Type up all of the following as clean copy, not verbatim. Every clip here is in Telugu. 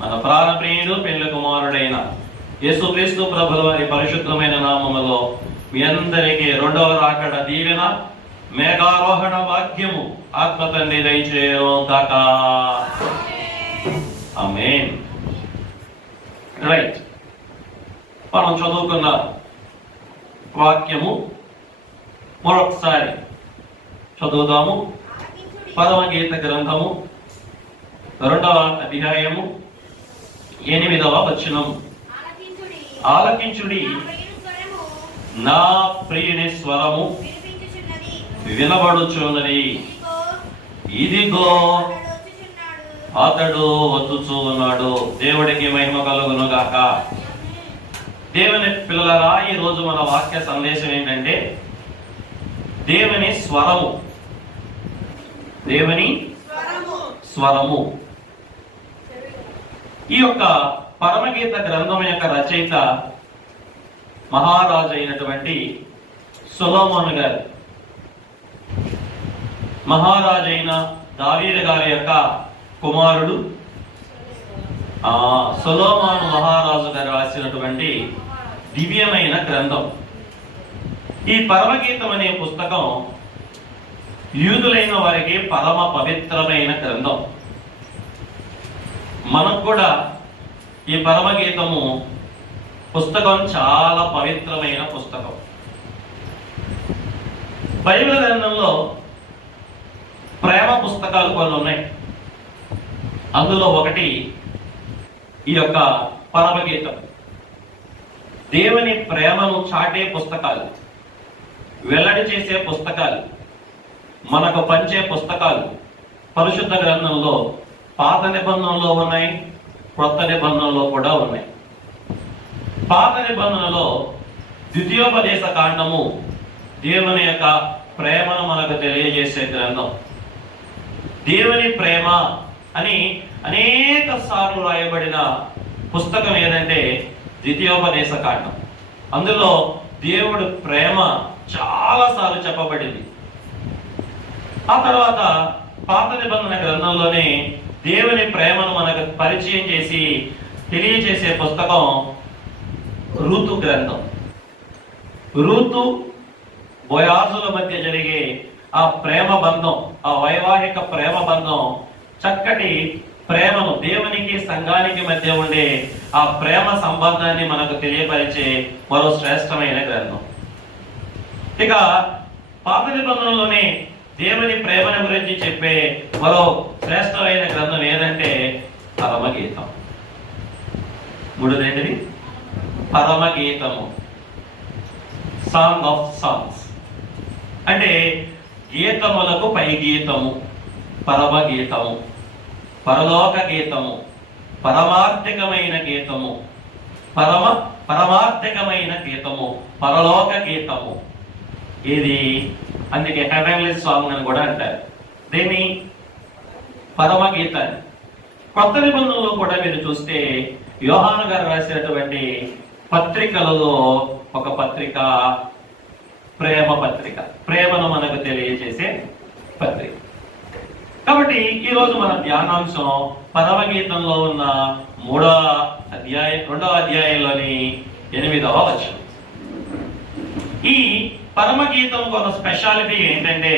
మన ప్రాణప్రియుడు పెళ్లి కుమారుడైన యేసుక్రీస్తు ప్రభుల వారి పరిశుద్ధమైన నామములో మీ అందరికీ రెండవ రాకడ దీవెన మేఘారోహణ వాక్యము ఆత్మ తండ్రి దయచేయను గాక. ఆమేన్. రైట్, మనం చదువుకున్న వాక్యము మరొకసారి చదువుదాము. పరమగీత గ్రంథము 2వ అధ్యాయము 8వ వచనం. ఆలకించుడి, నా ప్రియుని స్వరము వినబడుచున్నది, ఇదిగో అతడు వచ్చుచూ ఉన్నాడు. దేవుడికి మహిమ కలుగును గాక. దేవుని పిల్లలారా, ఈ రోజు మన వాక్య సందేశం ఏంటంటే దేవుని స్వరము. దేవుని స్వరము. ఈ యొక్క పరమగీత గ్రంథం యొక్క రచయిత మహారాజు అయినటువంటి సొలొమోను గారు. మహారాజైన దావీదు గారి యొక్క కుమారుడు సొలొమోను మహారాజు గారు రాసినటువంటి దివ్యమైన గ్రంథం. ఈ పరమగీతం అనే పుస్తకం యూదులైన వారికి పరమ పవిత్రమైన గ్రంథం. మనకు కూడా ఈ పరమగీతము పుస్తకం చాలా పవిత్రమైన పుస్తకం. బైబిల్ గ్రంథంలో ప్రేమ పుస్తకాలు కొన్ని ఉన్నాయి. అందులో ఒకటి ఈ యొక్క పరమగీతం. దేవుని ప్రేమను చాటే పుస్తకాలు, వెల్లడి చేసే పుస్తకాలు, మనకు పంచే పుస్తకాలు పరిశుద్ధ గ్రంథంలో పాత నిబంధనలో ఉన్నాయి, కొత్త నిబంధనలో కూడా ఉన్నాయి. పాత నిబంధనలో ద్వితీయోపదేశ కాండము దేవుని యొక్క ప్రేమను మనకు తెలియజేసే గ్రంథం. దేవుని ప్రేమ అని అనేక సార్లు రాయబడిన పుస్తకం ఏదంటే ద్వితీయోపదేశ కాండం. అందులో దేవుడు ప్రేమ చాలా సార్లు చెప్పబడింది. ఆ తర్వాత పాత నిబంధన గ్రంథంలోనే దేవుని ప్రేమను మనకు పరిచయం చేసి తెలియజేసే పుస్తకం రూతు గ్రంథం. రూతు బోయాజుల మధ్య జరిగే ఆ ప్రేమ బంధం, ఆ వైవాహిక ప్రేమ బంధం, చక్కటి ప్రేమను, దేవునికి సంఘానికి మధ్య ఉండే ఆ ప్రేమ సంబంధాన్ని మనకు తెలియపరిచే మరో శ్రేష్టమైన గ్రంథం. ఇక పాత నిబంధనలోనే దేవుని ప్రేమను గురించి చెప్పే మరో శ్రేష్టమైన గ్రంథం ఏదంటే పరమగీతం. మూడోదేంటిది? పరమగీతము, సాంగ్ ఆఫ్ సాంగ్స్. అంటే గీతములకు పై గీతము, పరమగీతము, పరలోక గీతము, పరమార్థికమైన గీతము, పరమార్థికమైన గీతము, పరలోక గీతము. ఇది అందుకే హెవెన్లీ సాంగ్ అని కూడా అంటారు దీన్ని, పరమగీతాన్ని. కొత్త నిబంధనలో కూడా మీరు చూస్తే యోహాను గారు రాసినటువంటి పత్రికలలో ఒక పత్రిక ప్రేమ పత్రిక, ప్రేమను మనకు తెలియజేసే పత్రిక. కాబట్టి ఈ రోజు మన ధ్యానాంశం పరమగీతంలో ఉన్న 2వ అధ్యాయంలోని 8వ వచనం. ఈ పరమగీతం ఒక స్పెషాలిటీ ఏంటంటే,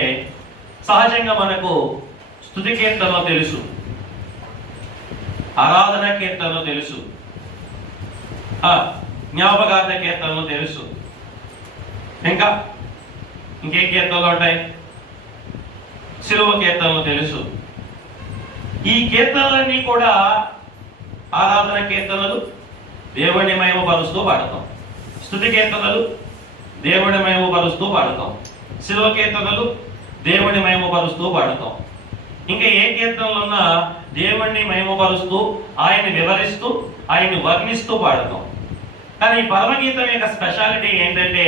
సహజంగా మనకు స్తుతి కీర్తనలో తెలుసు, ఆరాధన కీర్తనలో తెలుసు, జ్ఞాపకార్థ కీర్తనలో తెలుసు, ఇంకే కీర్తనలు ఉంటాయి, శిలువ కీర్తనలు తెలుసు. ఈ కీర్తనలన్నీ కూడా ఆరాధన కీర్తనలు, దేవుడిని మహిమపరుస్తూ పాడతాం. స్తుతి కీర్తనలు దేవుడిని మహిమపరుస్తూ పాడతాం. శిలువ కీర్తనలు దేవుడిని మహిమపరుస్తూ పాడతాం. ఇంకా ఏ కీర్తనలు ఉన్నా దేవుడిని మహిమపరుస్తూ, ఆయన వివరిస్తూ, ఆయన్ని వర్ణిస్తూ పాడతాం. కానీ ఈ పరమగీతం యొక్క స్పెషాలిటీ ఏంటంటే,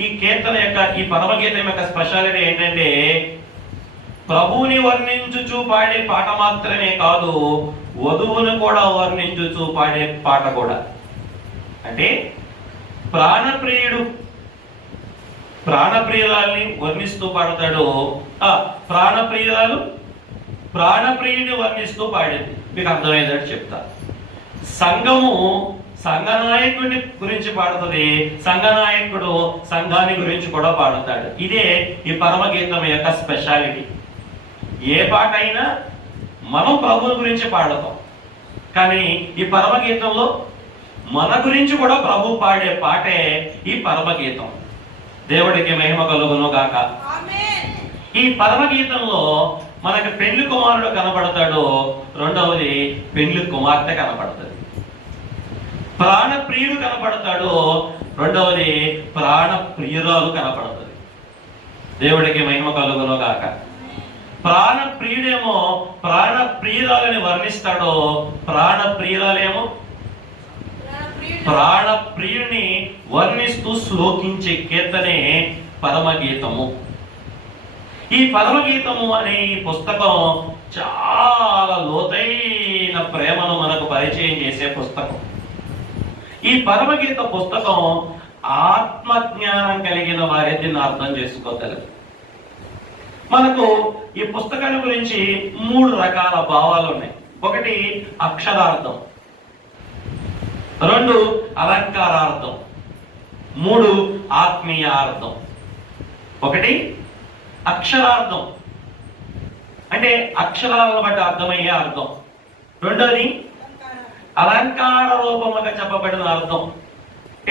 ఈ పరమగీతం యొక్క స్పెషాలిటీ ఏంటంటే, ప్రభువుని వర్ణించుచు పాడే పాట మాత్రమే కాదు, వధువును కూడా వర్ణించుచు పాడే పాట కూడా. అంటే ప్రాణప్రియురాల్ని వర్ణిస్తూ పాడతాడు, ప్రాణప్రియుడు వర్ణిస్తూ పాడింది. మీకు అర్థమయ్యేటట్టు చెప్తా. సంఘము సంఘనాయకుడిని గురించి పాడుతుంది, సంఘనాయకుడు సంఘాన్ని గురించి కూడా పాడుతాడు. ఇదే ఈ పరమగీతం యొక్క స్పెషాలిటీ. ఏ పాట అయినా మనం ప్రభువుని గురించి పాడతాం, కానీ ఈ పరమగీతంలో మన గురించి కూడా ప్రభు పాడే పాటే ఈ పరమగీతం. దేవుడికి మహిమ కలుగును గాక. ఈ పరమగీతంలో మనకు పెళ్లి కుమారుడు కనపడతాడు, రెండవది పెళ్లి కుమార్తె కనపడుతుంది. ప్రాణ ప్రియుడు కనపడతాడు, రెండవది ప్రాణ ప్రియురాలు కనపడుతుంది. దేవుడికి మహిమ కలుగును గాక. ప్రాణ ప్రియుడేమో ప్రాణ ప్రియురాలని వర్ణిస్తాడో, ప్రాణ ప్రియురాలేమో ప్రాణ ప్రియుని వర్ణిస్తూ శ్లోకించే కీర్తనే పరమగీతము. ఈ పరమగీతము అనే ఈ పుస్తకం చాలా లోతైన ప్రేమను మనకు పరిచయం చేసే పుస్తకం. ఈ పరమగీత పుస్తకం ఆత్మజ్ఞానం కలిగిన వారే దీన్ని అర్థం చేసుకోగలరు. మనకు ఈ పుస్తకాన్ని గురించి 3 రకాల భావాలు ఉన్నాయి. ఒకటి అక్షరార్థం, 2 అలంకారార్థం, 3 ఆత్మీయ అర్థం. ఒకటి అక్షరార్థం అంటే అక్షరాలను బట్టి అర్థమయ్యే అర్థం. రెండోది అలంకార రూపముగా చెప్పబడిన అర్థం.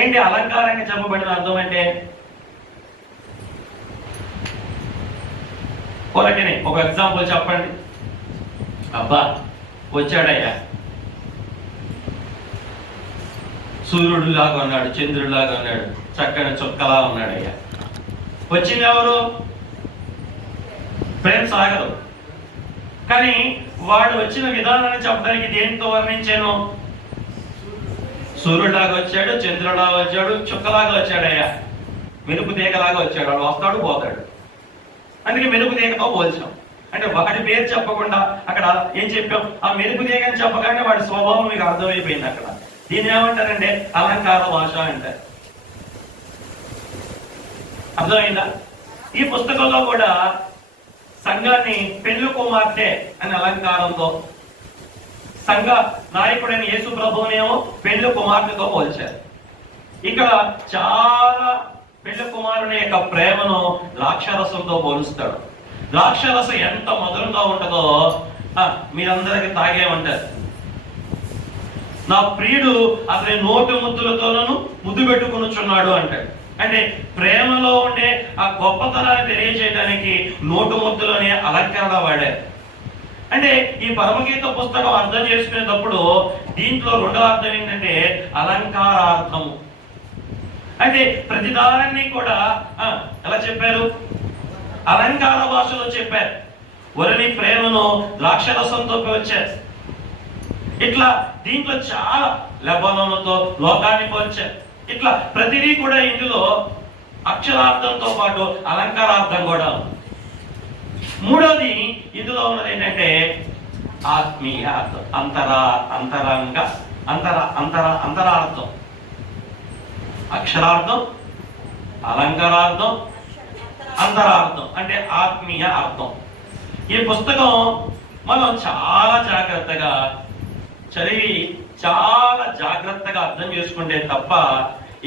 ఏంటి అలంకారంగా చెప్పబడిన అర్థం అంటే? కొరకనే ఒక ఎగ్జాంపుల్ చెప్పండి. అబ్బా వచ్చాడయ్యా, సూర్యుడు లాగా ఉన్నాడు, చంద్రుడు లాగా ఉన్నాడు, చక్కని చుక్కలా ఉన్నాడయ్యా. వచ్చింది ఎవరు? ఫ్రెండ్స్ ఆగరు. కానీ వాడు వచ్చిన విధానాన్ని చెప్పడానికి దేనితో వర్ణించాను? సూర్యుడిలాగా వచ్చాడు, చంద్రుడిలాగా వచ్చాడు, చుక్కలాగా వచ్చాడయ్యా, మెరుపు తీగలాగా వచ్చాడు. వాడు వస్తాడు పోతాడు, అందుకే మెరుపు తీగతో పోల్చాం. అంటే వాడి పేరు చెప్పకుండా అక్కడ ఏం చెప్పాం? ఆ మెరుపు తీగని చెప్పగానే వాడి స్వభావం మీకు అర్థమైపోయింది. అక్కడ దీన్ని ఏమంటారంటే అలంకార భాష అంటారు. అర్థమైందా? ఈ పుస్తకంలో కూడా సంఘాన్ని పెళ్లి కుమార్తె అనే అలంకారంతో, సంఘ నాయకుడైన యేసు ప్రభువునేమో పెళ్లి కుమార్తెతో పోల్చారు. ఇక్కడ చాలా పెళ్లి కుమారుని యొక్క ప్రేమను ద్రాక్షరసంతో పోలుస్తాడు. ద్రాక్షరసం ఎంత మధురంగా ఉంటుందో మీరందరికి తాగే ఉంటారు. నా ప్రియుడు అతని నోటి ముద్దులతోనూ ముద్దు పెట్టుకునిచున్నాడు అంటాడు. అంటే ప్రేమలో ఉండే ఆ గొప్పతనాన్ని తెలియజేయడానికి నోటు ముద్దులోనే అలంకరణ వాడారు. అంటే ఈ పరమగీత పుస్తకం అర్థం చేసుకునేటప్పుడు దీంట్లో 2వ అర్థం ఏంటంటే అలంకారార్థము. అంటే ప్రతిదారాన్ని కూడా ఎలా చెప్పారు? అలంకార భాషలో చెప్పారు. వరుని ప్రేమను ద్రాక్షరసంతో వచ్చారు. ఇట్లా దీంట్లో చాలా లెబనోనుతో లోకాన్ని పోల్చారు. ఇట్లా ప్రతిదీ కూడా ఇందులో అక్షరార్థంతో పాటు అలంకారార్థం కూడా. 3వది ఇందులో ఉన్నది ఏంటంటే ఆత్మీయ అర్థం, అంతరార్థం. అక్షరార్థం, అలంకారార్థం, అంతరార్థం అంటే ఆత్మీయ అర్థం. ఈ పుస్తకం మనం చాలా జాగ్రత్తగా చదివి చాలా జాగ్రత్తగా అర్థం చేసుకుంటే తప్ప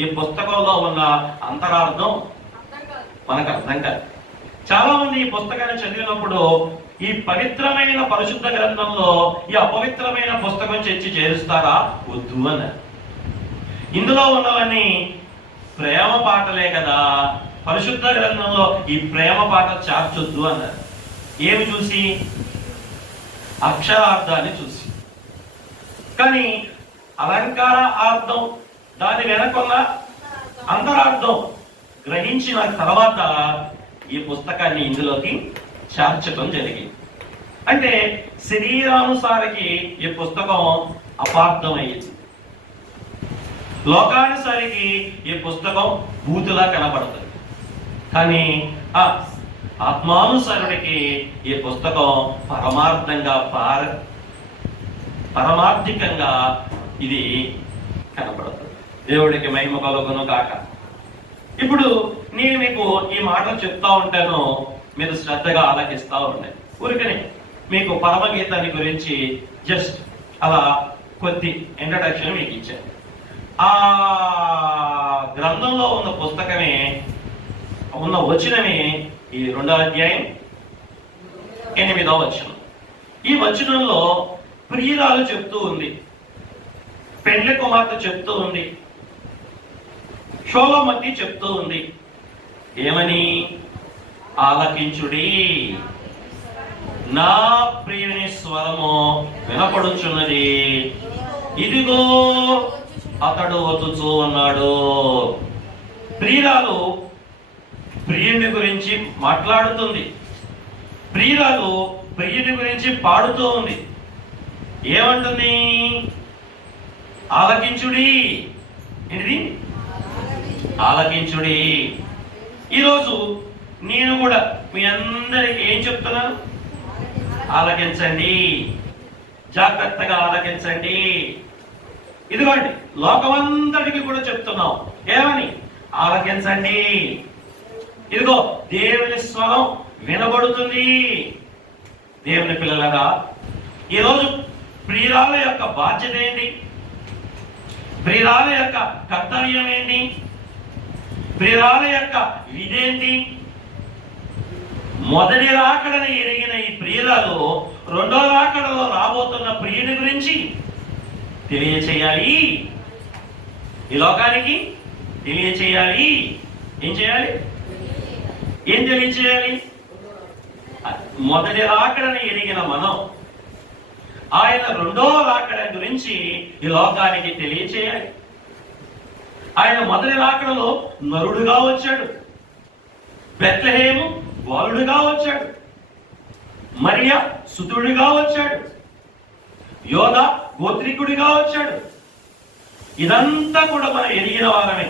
ఈ పుస్తకంలో ఉన్న అంతరార్థం మనకు అర్థం కాదు. చాలా మంది ఈ పుస్తకాన్ని చదివినప్పుడు ఈ పవిత్రమైన పరిశుద్ధ గ్రంథంలో ఈ అపవిత్రమైన పుస్తకం చేరుస్తారా? వద్దు అన్నారు. ఇందులో ఉన్నవన్నీ ప్రేమ పాటలే కదా, పరిశుద్ధ గ్రంథంలో ఈ ప్రేమ పాట చేర్చొద్దు అన్నారు. ఏమి చూసి? అక్షరార్థాన్ని చూసి. కానీ అలంకార అర్థం, దాని వెనకున్న అంతరార్థం గ్రహించిన తర్వాత ఈ పుస్తకాన్ని ఇందులోకి చేర్చడం జరిగింది. అంటే శరీరానుసారికి ఈ పుస్తకం అపార్థమయ్యింది, లోకానుసారికి ఈ పుస్తకం బూతులా కనబడుతుంది. కానీ ఆత్మానుసారుడికి ఈ పుస్తకం పరమార్థికంగా ఇది కనపడుతుంది. దేవుడికి మహిమ కలుగును గాక. ఇప్పుడు నేను మీకు ఈ మాటలు చెప్తా ఉంటాను, మీరు శ్రద్ధగా ఆలకిస్తా ఉండండి. ఊరికనే మీకు పరమగీతాన్ని గురించి జస్ట్ అలా కొద్ది ఇంట్రడక్షన్ మీకు ఇచ్చాను. ఆ గ్రంథంలో ఉన్న పుస్తకమే ఉన్న వచనమే ఈ 2వ అధ్యాయం 8వ వచనం. ఈ వచనంలో ప్రియురాలు చెప్తూ ఉంది, పెండ్లి కుమార్తె చెప్తూ ఉంది, షోలోమతి చెప్తూ ఉంది. ఏమని? ఆలకించుడి, నా ప్రియుని స్వరము వినపడుచున్నది, ఇదిగో అతడు వచ్చుచూ ఉన్నాడు. ప్రియురాలు ప్రియుని గురించి మాట్లాడుతుంది, ప్రియురాలు ప్రియుని గురించి పాడుతూ ఉంది. ఏమంటుంది? ఆలకించుడి. ఏంటిది? ఆలకించుడి. ఈరోజు నేను కూడా మీ అందరికి ఏం చెప్తున్నాను? ఆలకించండి, జాగ్రత్తగా ఆలకించండి. ఇదిగోండి, లోకమంతటికి కూడా చెప్తున్నాం. ఏమని? ఆలకించండి. ఇదిగో దేవుని స్వరం వినబడుతుంది. దేవుని పిల్లలగా, ఈరోజు ప్రియురాల యొక్క బాధ్యత ఏంటి? ప్రియురాల యొక్క కర్తవ్యం ఏంటి? ప్రియురాల యొక్క విధేంటి? మొదటి రాకడను ఎరిగిన ఈ ప్రియురాలు 2వ రాకడలో రాబోతున్న ప్రియుడి గురించి తెలియచేయాలి, ఈ లోకానికి తెలియచేయాలి. ఏం చేయాలి? ఏం తెలియచేయాలి? మొదటి రాకడను ఎరిగిన మనం ఆయన 2వ రాకడ గురించి ఈ లోకానికి తెలియచేయాలి. ఆయన మొదటి రాకడలో నరుడుగా వచ్చాడు, బెత్లెహేము బాలుడుగా వచ్చాడు, మరియా సుతుడుగా వచ్చాడు, యోధా గోత్రికుడిగా వచ్చాడు. ఇదంతా కూడా మనం ఎరిగిన వారమే.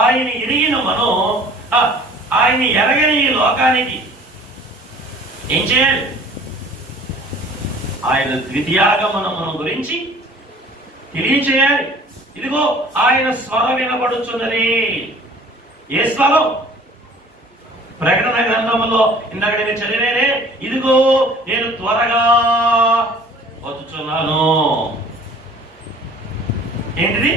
ఆయన ఎరిగిన మనం ఆయన ఎరగని ఈ లోకానికి ఏం చేయాలి? ఆయన ద్వితీయాగమనం గురించి తెలియచేయాలి. ఇదిగో ఆయన స్వరం వినబడుచున్నది. ఏ స్వరం? ప్రకటన గ్రంథంలో ఇందాక నేను చదివేనే, ఇదిగో నేను త్వరగా వచ్చుచున్నాను. ఏంటిది?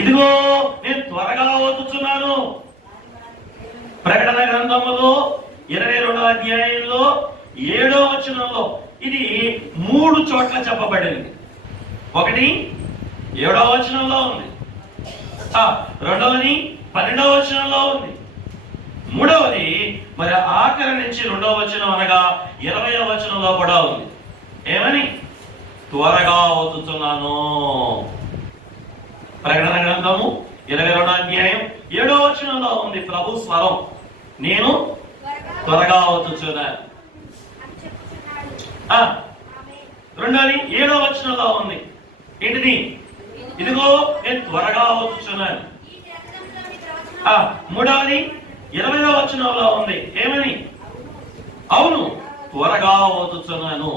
ఇదిగో నేను త్వరగా వచ్చుచున్నాను. ప్రకటన గ్రంథంలో 22వ అధ్యాయంలో 7వ వచనంలో ఇది 3 చోట్ల చెప్పబడింది. ఒకటి 7వ వచనంలో ఉంది, రెండవది 12వ వచనంలో ఉంది, మూడవది మరి ఆఖరి నుంచి 2వ వచనం అనగా 20వ వచనంలో కూడా ఉంది. ఏమని? త్వరగా వచ్చుచున్నాను. ప్రకటన గ్రంథము 22వ అధ్యాయం 7వ వచనంలో ఉంది ప్రభు స్వరం, నేను త్వరగా వచ్చుచున్నాను. రెండోది 7వ వచనంలో ఉంది. ఏంటిది? ఇదిగో నేను త్వరగా వచ్చుచున్నాను. మూడవది 20వ వచనంలో ఉంది. ఏమని? అవును, త్వరగా వచ్చుచున్నాను.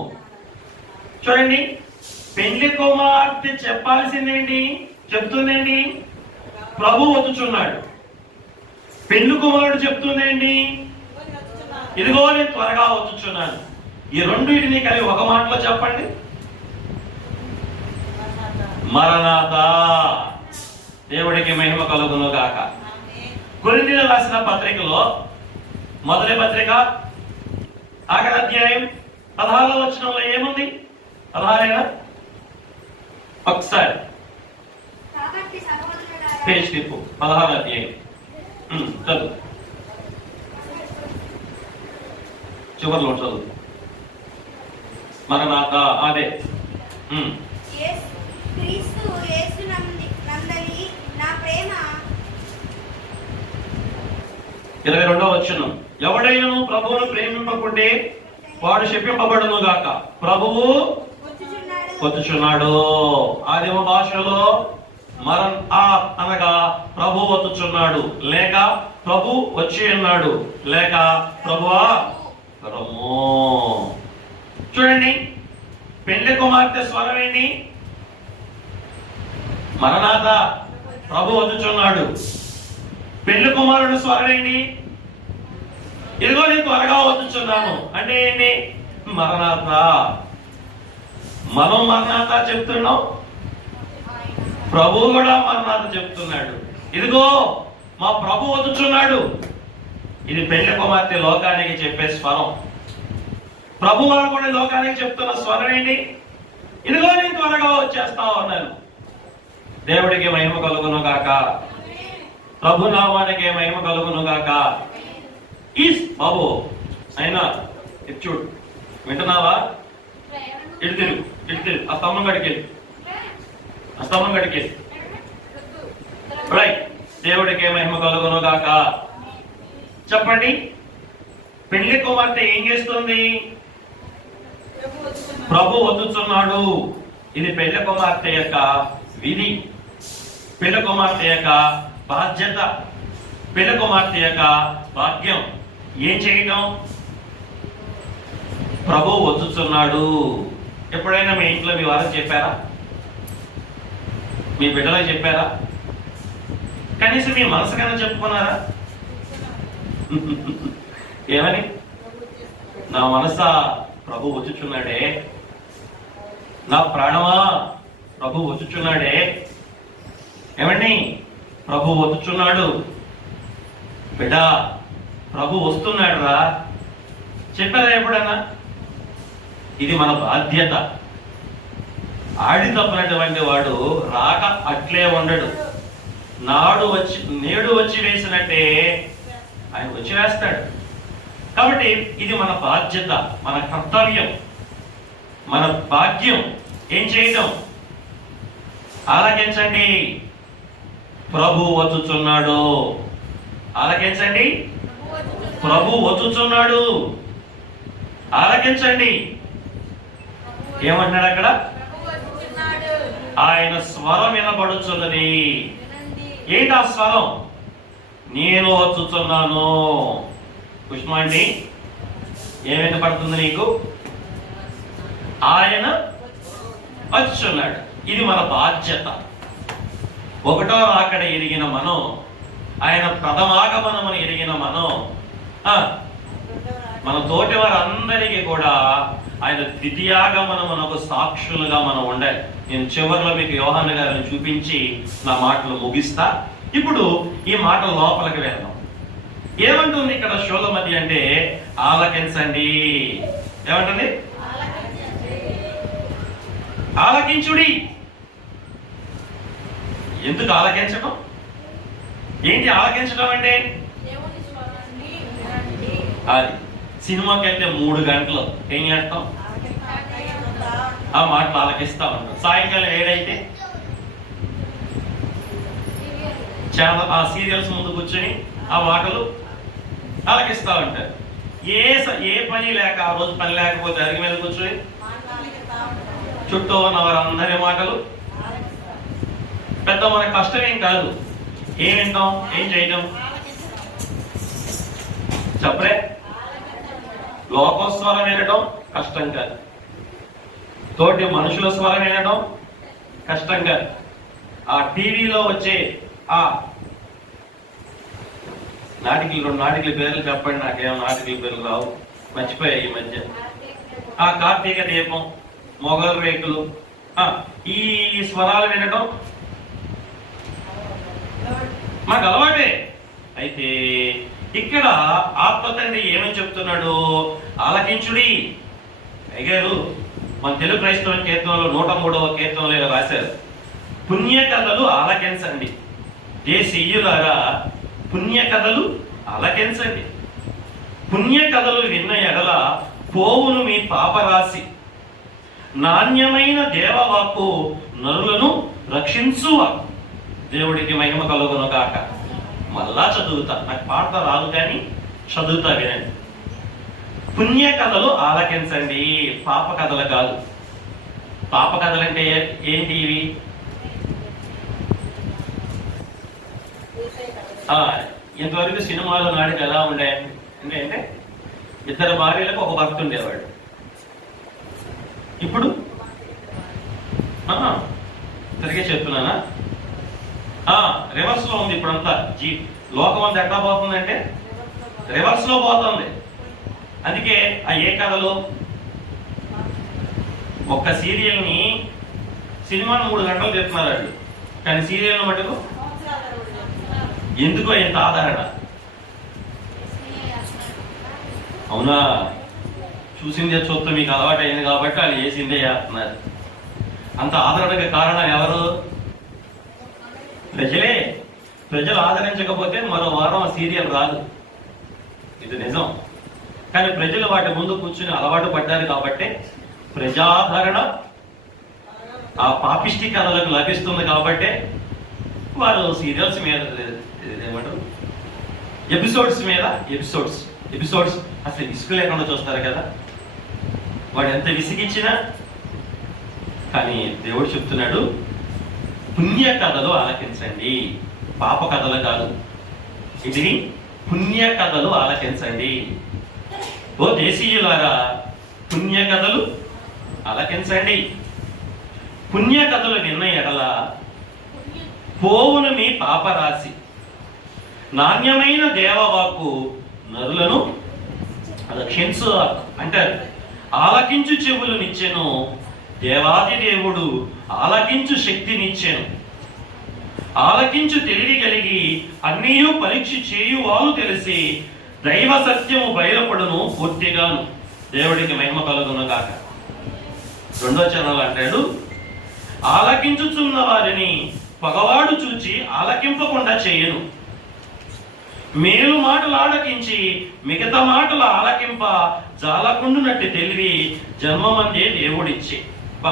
చూడండి, పెళ్లి కుమార్తె చెప్పాల్సిందేంటి? చెప్తుందేంటి? ప్రభు వచ్చుచున్నాడు. పెళ్లి కుమారుడు చెప్తుందేంటి? ఇదిగో నేను త్వరగా వచ్చుచున్నాను. ఈ రెండింటిని కలిపి ఒక మాటలో చెప్పండి, మరణాతా. దేవుడికి మహిమ కలుగును గాక. కొరింథీయులకు రాసిన పత్రికలో మొదటి పత్రిక ఆఖరి అధ్యాయం 16వ వచనంలో ఏముంది? 16 ఒకసారి పేజ్ తిప్పు. 16వ అధ్యాయం చదువు, చివరిలో చదువు. మరణాత అదే 22వ వచనం, ఎవడైనను ప్రభువును ప్రేమింపకుంటే వాడు శపింపబడును గాక. ప్రభువు వచ్చుచున్నాడు. ఆదిమ భాషలో అనగా ప్రభు వచ్చుచున్నాడు, లేక ప్రభు వచ్చి ఉన్నాడు, లేక ప్రభువా రమ్ము. చూడండి, పెళ్లి కుమార్తె స్వరం ఏంటి? మరణాత, ప్రభు వచ్చుచున్నాడు. పెళ్లి కుమారుడు స్వరం ఏంటి? ఇదిగో నేను త్వరగా వచ్చుచున్నాను. అంటే ఏంటి? మరణాత. మనం మరణాత చెప్తున్నాం, ప్రభు కూడా మరణాత చెప్తున్నాడు. ఇదిగో మా ప్రభు వదుచున్నాడు. ఇది పెళ్లి కుమార్తె లోకానికి చెప్పే స్వరం. ప్రభు వారు కూడా లోకానికి చెప్తున్న స్వరం ఏంటి? ఇదిగో నేను త్వరగా వచ్చేస్తా ఉన్నాను. దేవుడికి మహిమ కలుగును గాక, ప్రభు నామానికి మహిమ కలుగును గాక. ఈ బాబు అయినా చూడు, వింటున్నావా? ఇటు తిరుగు, ఇటు తిరుగు, ఆ స్తంభం గడికెళ్ళి, ఆ స్తంభం గడికెళ్ళి. రైట్, దేవుడికి మహిమ కలుగును గాక. చెప్పండి, పెళ్లి కుమార్తె ఏం చేస్తుంది? ప్రభు వదులుతున్నాడు. ఇది పెళ్లి కుమార్తె యొక్క విధి, పెళ్లి కుమార్తె యొక్క బాధ్యత, పెళ్లి కుమార్తె యొక్క భాగ్యం. ఏం చేయడం? ప్రభు వదులుతున్నాడు. ఎప్పుడైనా మీ ఇంట్లో మీ వారు చెప్పారా? మీ బిడ్డలకు చెప్పారా? కనీసం మీ మనసు కన్నా చెప్పుకున్నారా? ఏమని? నా మనసా ప్రభు వచ్చుచున్నాడే, నా ప్రాణమా ప్రభు వచ్చుచున్నాడే. ఏమండి? ప్రభు వచ్చుచున్నాడు బిడ్డ, ప్రభు వస్తున్నాడు రా. చెప్పారా ఎప్పుడన్నా? ఇది మన బాధ్యత. ఆడి తప్పినటువంటి వాడు రాక అట్లే ఉండడు. నేడు వచ్చి వేసినట్టే ఆయన వచ్చి వేస్తాడు. కాబట్టి ఇది మన బాధ్యత, మన కర్తవ్యం, మన భాగ్యం. ఏం చేయటం? ఆలకించండి, ప్రభు వచ్చుచున్నాడు. ఆలకించండి, ప్రభు వచ్చుచున్నాడు. ఆలకించండి. ఏమంటున్నాడు అక్కడ? ఆయన స్వరం వినబడుచున్నది. ఏంటి ఆ స్వరం? నేను వచ్చుచున్నాను. పుష్మాండి, ఏం వినపడుతుంది నీకు? ఆయన వచ్చుచున్నాడు. ఇది మన బాధ్యత. ఒకటో రాకడ ఎరిగిన మనం, ఆయన ప్రథమాగమనమును ఎరిగిన మనం, మన తోటి వారందరికీ కూడా ఆయన ద్వితీయాగమనమునకు సాక్షులుగా మనం ఉండాలి. నేను చివరిలో మీకు యోహాను గారిని చూపించి నా మాటలు ముగిస్తా. ఇప్పుడు ఈ మాటల లోపలికి వెళ్దాం. ఏమంటుంది ఇక్కడ శూలమతి అంటే? ఆలకించండి. ఏమంటుంది? ఆలకించుడి. ఎందుకు ఆలకించడం? ఏంటి ఆలకించడం అంటే? అది సినిమాకి వెళ్తే 3 గంటలు ఏం చేస్తాం? ఆ మాటలు ఆలకిస్తా ఉంటాం. సాయంకాలం 7 అయితే చాలా ఆ సీరియల్స్ ముందు కూర్చొని ఆ మాటలు ఆలకిస్తా ఉంటారు. ఏ పని లేక, ఆ రోజు పని లేకపోతే అరిగి మీద కూర్చొని చుట్టూ ఉన్న వారందరి మాటలు. పెద్ద మన కష్టమేం కాదు. ఏం వింటాం? ఏం చేయటం? చెప్పరే? లోక స్వరం వినడం కష్టం కాదు, తోటి మనుషుల స్వరం వినడం కష్టం కాదు. ఆ టీవీలో వచ్చే ఆ నాటికలు, 2 నాటికల పేర్లు చెప్పండి. నాకేమో నాటికల పేర్లు రావు, మర్చిపోయాయి ఈ మధ్య. ఆ కార్తీక దీపం, మొగలు రేకులు, ఈ స్వరాలు వినడం మాకు అలవాటే. అయితే ఇక్కడ ఆత్మతండ్రి ఏమని చెప్తున్నాడు? ఆలకించుడి. అయ్యారు మన తెలుగు క్రైస్తవ కీర్తనలో 103వ కీర్తనలో ఇలా రాశారు, పుణ్య కథలు ఆలకించండి. దేశీయులారా, పుణ్య కథలు ఆలకించండి. పుణ్య కథలు విన్న ఎడల పోవును మీ పాపరాశి. నాణ్యమైన దేవవాక్కు నరులను రక్షించువా. దేవుడికి మహిమ కలుగును కాక. మళ్ళా చదువుతా, నాకు పాడతా రాదు కానీ చదువుతా, వినండి. పుణ్య కథలు ఆలకించండి, పాప కథలు కాదు. పాప కథలు అంటే ఏంటి? ఇవి ఇంతవరకు సినిమాలు, నాటికి ఎలా ఉండే అంటే 2 భార్యలకు ఒక భర్త ఉండేవాడు. ఇప్పుడు సరిగ్గా చెప్తున్నానా? రివర్స్ లో ఉంది ఇప్పుడంతా. లోకం అంతా ఎట్లా పోతుందంటే రివర్స్ లో పోతుంది. అందుకే ఆ ఏ కథలు ఒక్క సీరియల్ని సినిమాను 3 గంటలు చెప్తున్నారు వాళ్ళు, కానీ సీరియల్ మటుకు ఎందుకో ఎంత ఆదరణ. అవునా? చూసిందే చూస్తే మీకు అలవాటు అయింది కాబట్టి వాళ్ళు చేసిందే చేస్తున్నారు. అంత ఆదరణకు కారణం ఎవరు? ప్రజలే. ప్రజలు ఆదరించకపోతే మరో వారం ఆ సీరియల్ రాదు, ఇది నిజం. కానీ ప్రజలు వాటి ముందు కూర్చుని అలవాటు పడ్డారు కాబట్టి ప్రజాదరణ ఆ పాపిష్టి కథలకు లభిస్తుంది కాబట్టి వారు సీరియల్స్ మీద ఏమంటారు ఎపిసోడ్స్ మీద ఎపిసోడ్స్ అసలు విసుగు లేకుండా చూస్తారు కదా. వాడు ఎంత విసిగిచ్చినా. కానీ దేవుడు చెప్తున్నాడు, పుణ్య కథలు ఆలకించండి, పాప కథలు కాదు. ఇది పుణ్య కథలు ఆలకించండి. ఓ దేశీయులారా, పుణ్య కథలు ఆలకించండి. పుణ్య కథలు విన్న ఎడల పోవును మీ పాపరాశి. నాణ్యమైన దేవవాక్కు నరులను రక్షించు అంటారు. ఆలకించు చెవులనిచ్చెను, దేవాది దేవుడు ఆలకించు శక్తినిచ్చెను. ఆలకించు తెలివి కలిగి అన్నీయు పరీక్ష చేయు వాళ్ళు తెలిసి దైవ సత్యము బయలుపడును పూర్తిగాను. దేవుడికి మహిమ కలుగును గాక. 2వ వచనంలో అంటాడు, ఆలకించుచున్న వారిని పగవాడు చూచి ఆలకింపకుండా చేయను. మేలు మాటలు ఆలకించి మిగతా మాటలు ఆలకింప జాలకుండునట్టు తెలివి జన్మమందే దేవుడిచ్చి. బా,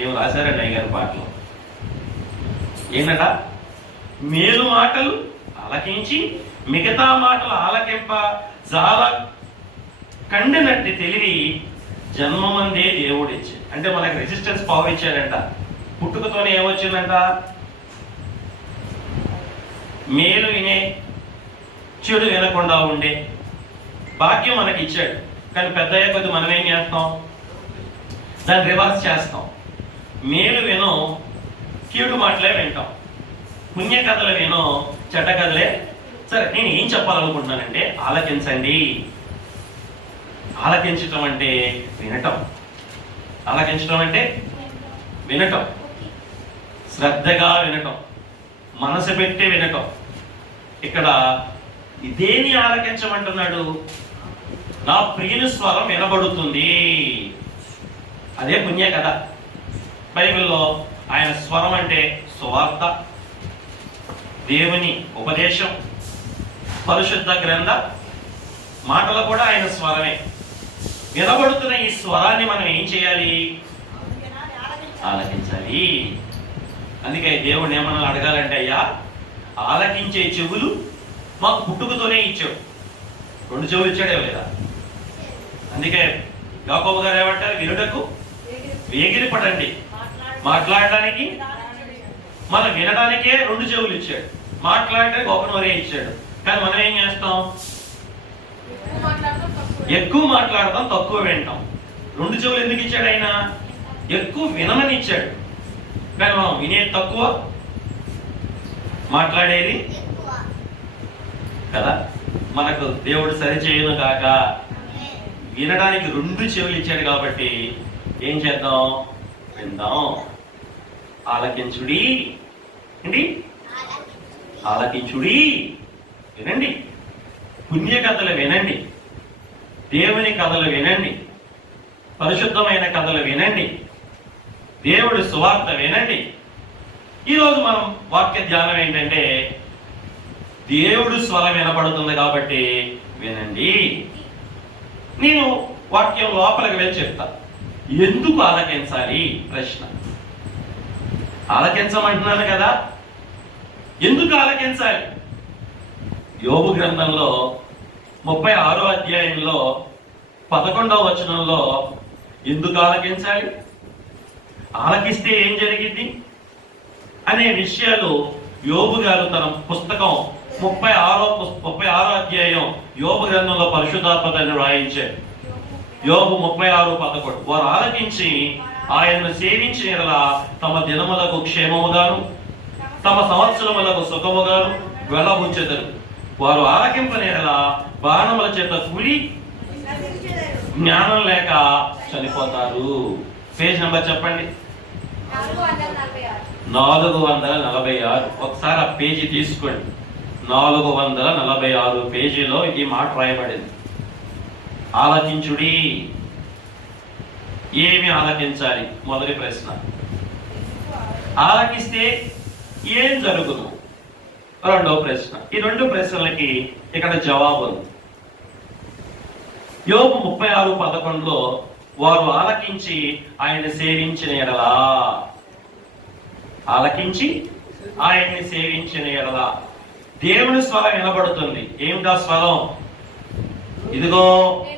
ఏం రాశారండి అయ్యగారి పాటలు. ఏంటట? మేలు మాటలు ఆలకించి మిగతా మాటలు ఆలకింప జాల కండినట్టు తెలివి జన్మమందే దేవుడిచ్చి. అంటే మనకి రెసిస్టెన్స్ పవర్ ఇచ్చాడంట. పుట్టుకతోనే ఏమొచ్చిందంట? మేలు వినే చెడు వినకుండా ఉండే భాగ్యం మనకి ఇచ్చాడు. కానీ పెద్ద అయ్యే కొద్ది మనం ఏం చేస్తాం? దాన్ని రివర్స్ చేస్తాం. మేలు వినో కీడు మాటలే వింటాం, పుణ్య కథలు వినో చెడ్డ కథలే. సరే, నేను ఏం చెప్పాలనుకుంటున్నానంటే ఆలకించండి. ఆలకించటం అంటే వినటం. ఆలకించటం అంటే వినటం, శ్రద్ధగా వినటం, మనసు పెట్టి వినటం. ఇక్కడ ఇదేని ఆలకించమంటున్నాడు? నా ప్రియుని స్వరం వినబడుతుంది. అదే పుణ్య కథ. బైబిల్లో ఆయన స్వరం అంటే సువార్త, దేవుని ఉపదేశం, పరిశుద్ధ గ్రంథ మాటలు కూడా ఆయన స్వరమే. వినబడుతున్న ఈ స్వరాన్ని మనం ఏం చేయాలి? ఆలకించాలి. అందుకే దేవుడిని ఏమన్నా అడగాలంటే, అయ్యా ఆలకించే చెవులు మాకు పుట్టుకతోనే ఇచ్చాడు. 2 చెవులు ఇచ్చాడే లేదా? అందుకే యాకోబు గారు ఏమంటారు? వినుటకు వేగిరి పడండి, మాట్లాడడానికి మనం వినడానికే 2 చెవులు ఇచ్చాడు, మాట్లాడడానికి 1 వరే ఇచ్చాడు. కానీ మనం ఏం చేస్తాం? ఎక్కువ మాట్లాడతాం, తక్కువ వింటాం. 2 చెవులు ఎందుకు ఇచ్చాడు ఆయన? ఎక్కువ వినమని ఇచ్చాడు. కానీ మనం వినేది తక్కువ, మాట్లాడేది కదా. మనకు దేవుడు సరిచేయును కాక. వినడానికి 2 చెవులు ఇచ్చాడు కాబట్టి ఏం చేద్దాం? విందాం. ఆలకించుడి ఏంటి? ఆలకించుడి, వినండి. పుణ్య కథలు వినండి, దేవుని కథలు వినండి, పరిశుద్ధమైన కథలు వినండి, దేవుడి సువార్త వినండి. ఈరోజు మనం వాక్య ధ్యానం ఏంటంటే, దేవుడు స్వరం వినపడుతుంది కాబట్టి వినండి. నేను వాక్యం లోపలికి వెళ్ళి చెప్తా. ఎందుకు ఆలకించాలి? ప్రశ్న. ఆలకించమంటున్నాను కదా, ఎందుకు ఆలకించాలి? యోబు గ్రంథంలో 36వ అధ్యాయంలో 11వ వచనంలో ఎందుకు ఆలకించాలి, ఆలకిస్తే ఏం జరిగింది అనే విషయాలు యోబు గారు తన పుస్తకం 36వ అధ్యాయం యోబు గ్రంథంలో పరిశుద్ధాత్మను రాయించారు. యోబు 36:11. వారు ఆలకించి ఆయనను సేవించిన యెడల తమ దినములకు క్షేమముగాను తమ సంవత్సరములకు సుఖముగాను వెళ్ళబుచ్చెదరు. వారు ఆలకింపని యెడల బాణముల చేత కూలి జ్ఞానం లేక చనిపోతారు. పేజ్ నెంబర్ చెప్పండి. 446. 446. ఒకసారి ఆ పేజీ తీసుకోండి. 446 పేజీలో ఈ మాట రాయబడింది. ఆలకించుడి. ఏమి ఆలకించాలి? మొదటి ప్రశ్న. ఆలకిస్తే ఏం జరుగును? రెండవ ప్రశ్న. ఈ రెండు ప్రశ్నలకి ఇక్కడ జవాబు ఉంది. యోబు 36:11లో వారు ఆలకించి ఆయన సేవించిన ఎడలా, ఆలకించి ఆయన్ని సేవించిన ఎడలా. దేవుని స్వరం వినబడుతుంది. ఏమిటా స్వరం? ఇదిగో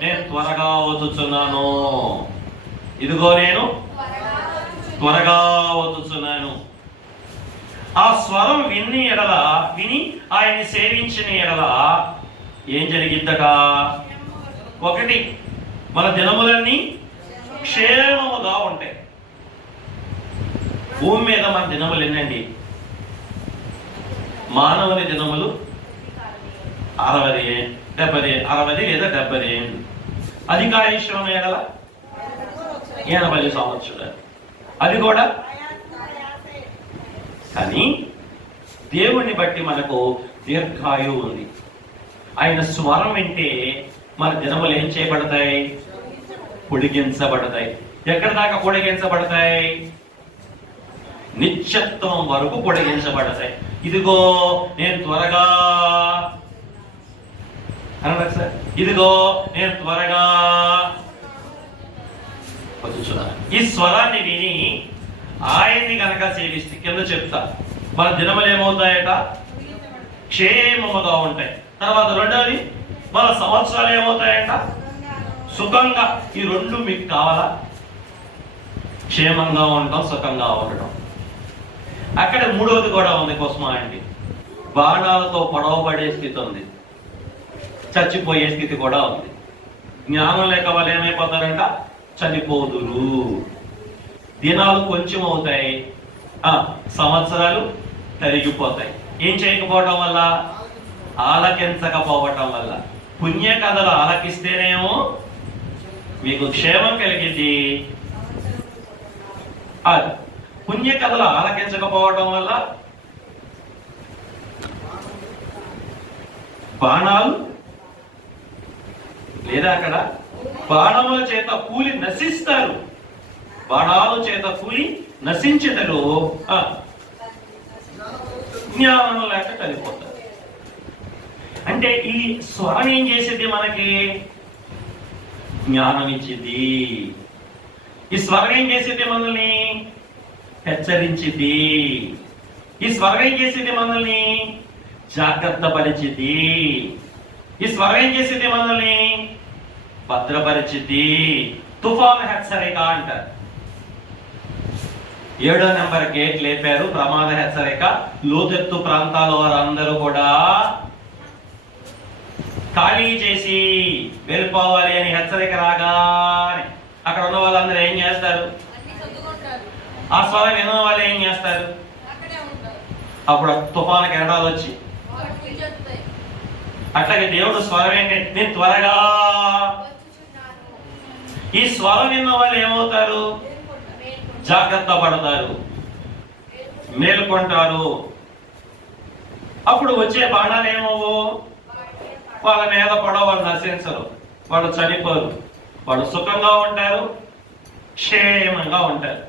నేను త్వరగా వచ్చుచున్నాను, ఇదిగో నేను త్వరగా వచ్చుచున్నాను. ఆ స్వరం విని ఆయన్ని సేవించిన ఎడల ఏం జరిగిద్దట? ఒకటి, మన దినములన్నీ క్షేమముగా ఉంటాయి. భూమి మీద మన దినములు ఎన్నండి? మానవుని దినములు 60 లేదా 70. అధికాయుష్యం ఎడల 80 సంవత్సరాలు. అది కూడా. కానీ దేవుణ్ణి బట్టి మనకు దీర్ఘాయువు ఉంది. ఆయన స్వరం వింటే మన దినములు ఏం చేయబడతాయి? పొడిగించబడతాయి. ఎక్కడ దాకా పొడిగించబడతాయి? నిత్యత్వం వరకు పొడిగించబడతాయి. ఇదిగో నేను త్వరగా అన్నాడు సార్. ఇదిగో నేను త్వరగా వచ్చుచున్నాను. ఈ స్వరాన్ని విని ఆయన్ని కనుక సేవిస్తే, కింద చెప్తా, మన దినములు ఏమవుతాయట? క్షేమముగా ఉంటాయి. తర్వాత రెండవది, మన సంవత్సరాలు ఏమవుతాయంట? సుఖంగా. ఈ రెండు మీకు కావాలా? క్షేమంగా ఉండటం, సుఖంగా ఉండటం. అక్కడ మూడవది కూడా ఉంది. కోసమాయండి, బాణాలతో పొడవబడే స్థితి ఉంది, చచ్చిపోయే స్థితి కూడా ఉంది. జ్ఞానం లేక వాళ్ళు ఏమైపోతారంట? చనిపోదురు. దినాలు కొంచెం అవుతాయి, సంవత్సరాలు తరిగిపోతాయి. ఏం చేయకపోవటం వల్ల? ఆలకించకపోవటం వల్ల. పుణ్య కథలు ఆలకిస్తేనేమో మీకు క్షేమం కలిగింది. అది పుణ్య కథలు ఆలకించకపోవటం వల్ల బాణాలు లేదా అక్కడ బాణముల చేత కూలి నశిస్తారు. బాణాల చేత కూలి నశించెదరు, జ్ఞానం లేక చనిపోతారు. అంటే ఈ స్వరం ఏం చేసేది? మనకి జ్ఞానం ఇచ్చింది. ఈ స్వరం ఏం చేసేది? మనల్ని హెచ్చరించింది. ఈ స్వరం ఏం చేసేది? మనల్ని జాగ్రత్త పరిచింది. ఈ స్వరం ఏం చేసేది? మనల్ని భద్రపరిచింది. తుఫాను హెచ్చరిక అంటారు. 7వ నెంబర్ గేట్ లేపారు. ప్రమాద హెచ్చరిక. లోతెత్తు ప్రాంతాల వారందరూ కూడా ఖాళీ చేసి వెళ్ళిపోవాలి అని హెచ్చరిక రాగానే అక్కడ ఉన్న వాళ్ళందరూ ఏం చేస్తారు? ఆ స్వరం విన్న వాళ్ళు ఏం చేస్తారు? అప్పుడు తుఫాను కెరటాలు వచ్చి, అట్లాగే దేవుడు స్వరం ఏంటి? నేను త్వరగా. ఈ స్వరం విన్న వాళ్ళు ఏమవుతారు? జాగ్రత్త పడతారు, మేలుకుంటారు. అప్పుడు వచ్చే బాణాలు ఏమవు? వాళ్ళ మీద పడవ, వాళ్ళు నశించరు, వాళ్ళు చనిపోరు, వాళ్ళు సుఖంగా ఉంటారు, క్షేమంగా ఉంటారు.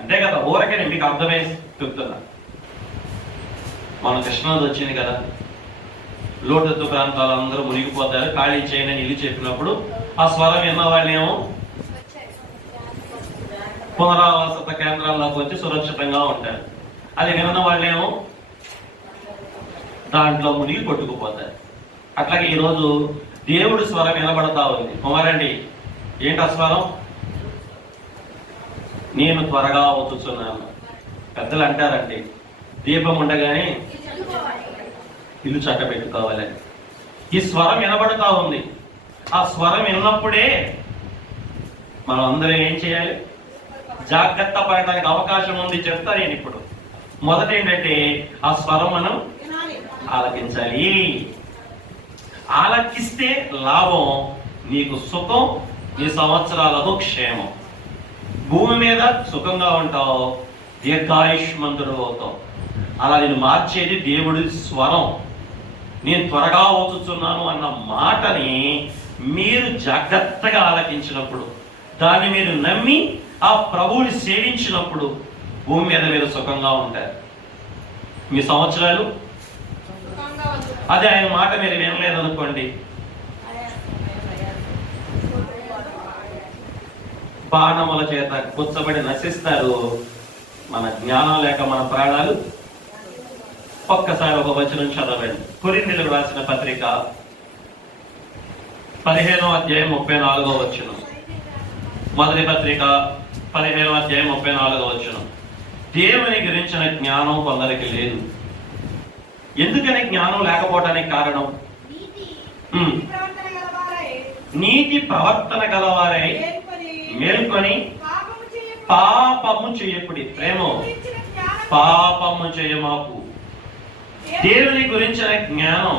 అంతే కదా? ఊరకే మీకు అర్థమై చెప్తున్నా. మన కృష్ణాది వచ్చింది కదా, లోతెత్తు ప్రాంతాలు అందరూ మునిగిపోతారు, ఖాళీ చేయని ఇల్లు చెప్పినప్పుడు ఆ స్వరం విన్న వాళ్ళేమో పునరావాస కేంద్రాల్లోకి వచ్చి సురక్షితంగా ఉంటారు. అది విన్న వాళ్ళేమో దాంట్లో మునిగి కొట్టుకుపోతారు. అట్లాగే ఈరోజు దేవుడి స్వరం వినబడతా ఉంది. కుమారండి, ఏంటి ఆ స్వరం? నేను త్వరగా వచ్చుచున్నాను. పెద్దలు అంటారండి, దీపం ఉండగానే ఇల్లు చక్క పెట్టుకోవాలని. ఈ స్వరం వినబడతా ఉంది. ఆ స్వరం విన్నప్పుడే మనం అందరం ఏం చేయాలి? జాగ్రత్త పడడానికి అవకాశం ఉంది. చెప్తా నేను ఇప్పుడు. మొదట ఏంటంటే ఆ స్వరం మనం ఆలకించాలి. ఆలకిస్తే లాభం, నీకు సుఖం, ఈ సంవత్సరాలకు క్షేమం. భూమి మీద సుఖంగా ఉంటావు, దీర్ఘాయుష్మంతుడు అవుతావు. అలా నేను మార్చేది దేవుడి స్వరం. నేను త్వరగా వచ్చుచున్నాను అన్న మాటని మీరు జాగ్రత్తగా ఆలకించినప్పుడు, దాన్ని మీరు నమ్మి ఆ ప్రభువుని సేవించినప్పుడు భూమి మీద మీరు సుఖంగా ఉంటారు. మీ సంవత్సరాలు అదే ఆయన మాట మీరు వినలేదనుకోండి, బాణముల చేత కూర్చబడి నశిస్తారు. మన జ్ఞానం లేక మన ప్రాణాలు. ఒక్కసారి ఒక వచనం చదవండి. కొరింథీయులకు రాసిన పత్రిక 15వ అధ్యాయం 34వ వచనం. మొదటి పత్రిక 15వ అధ్యాయం 34వ వచనం. దేవుని గురించిన జ్ఞానం కొందరికి లేదు. ఎందుకని జ్ఞానం లేకపోవడానికి కారణం? నీతి ప్రవర్తన గలవారై మేల్కొని పాపము చేయకుడి. ప్రేమ పాపము చేయమాకు. దేవుని గురించిన జ్ఞానం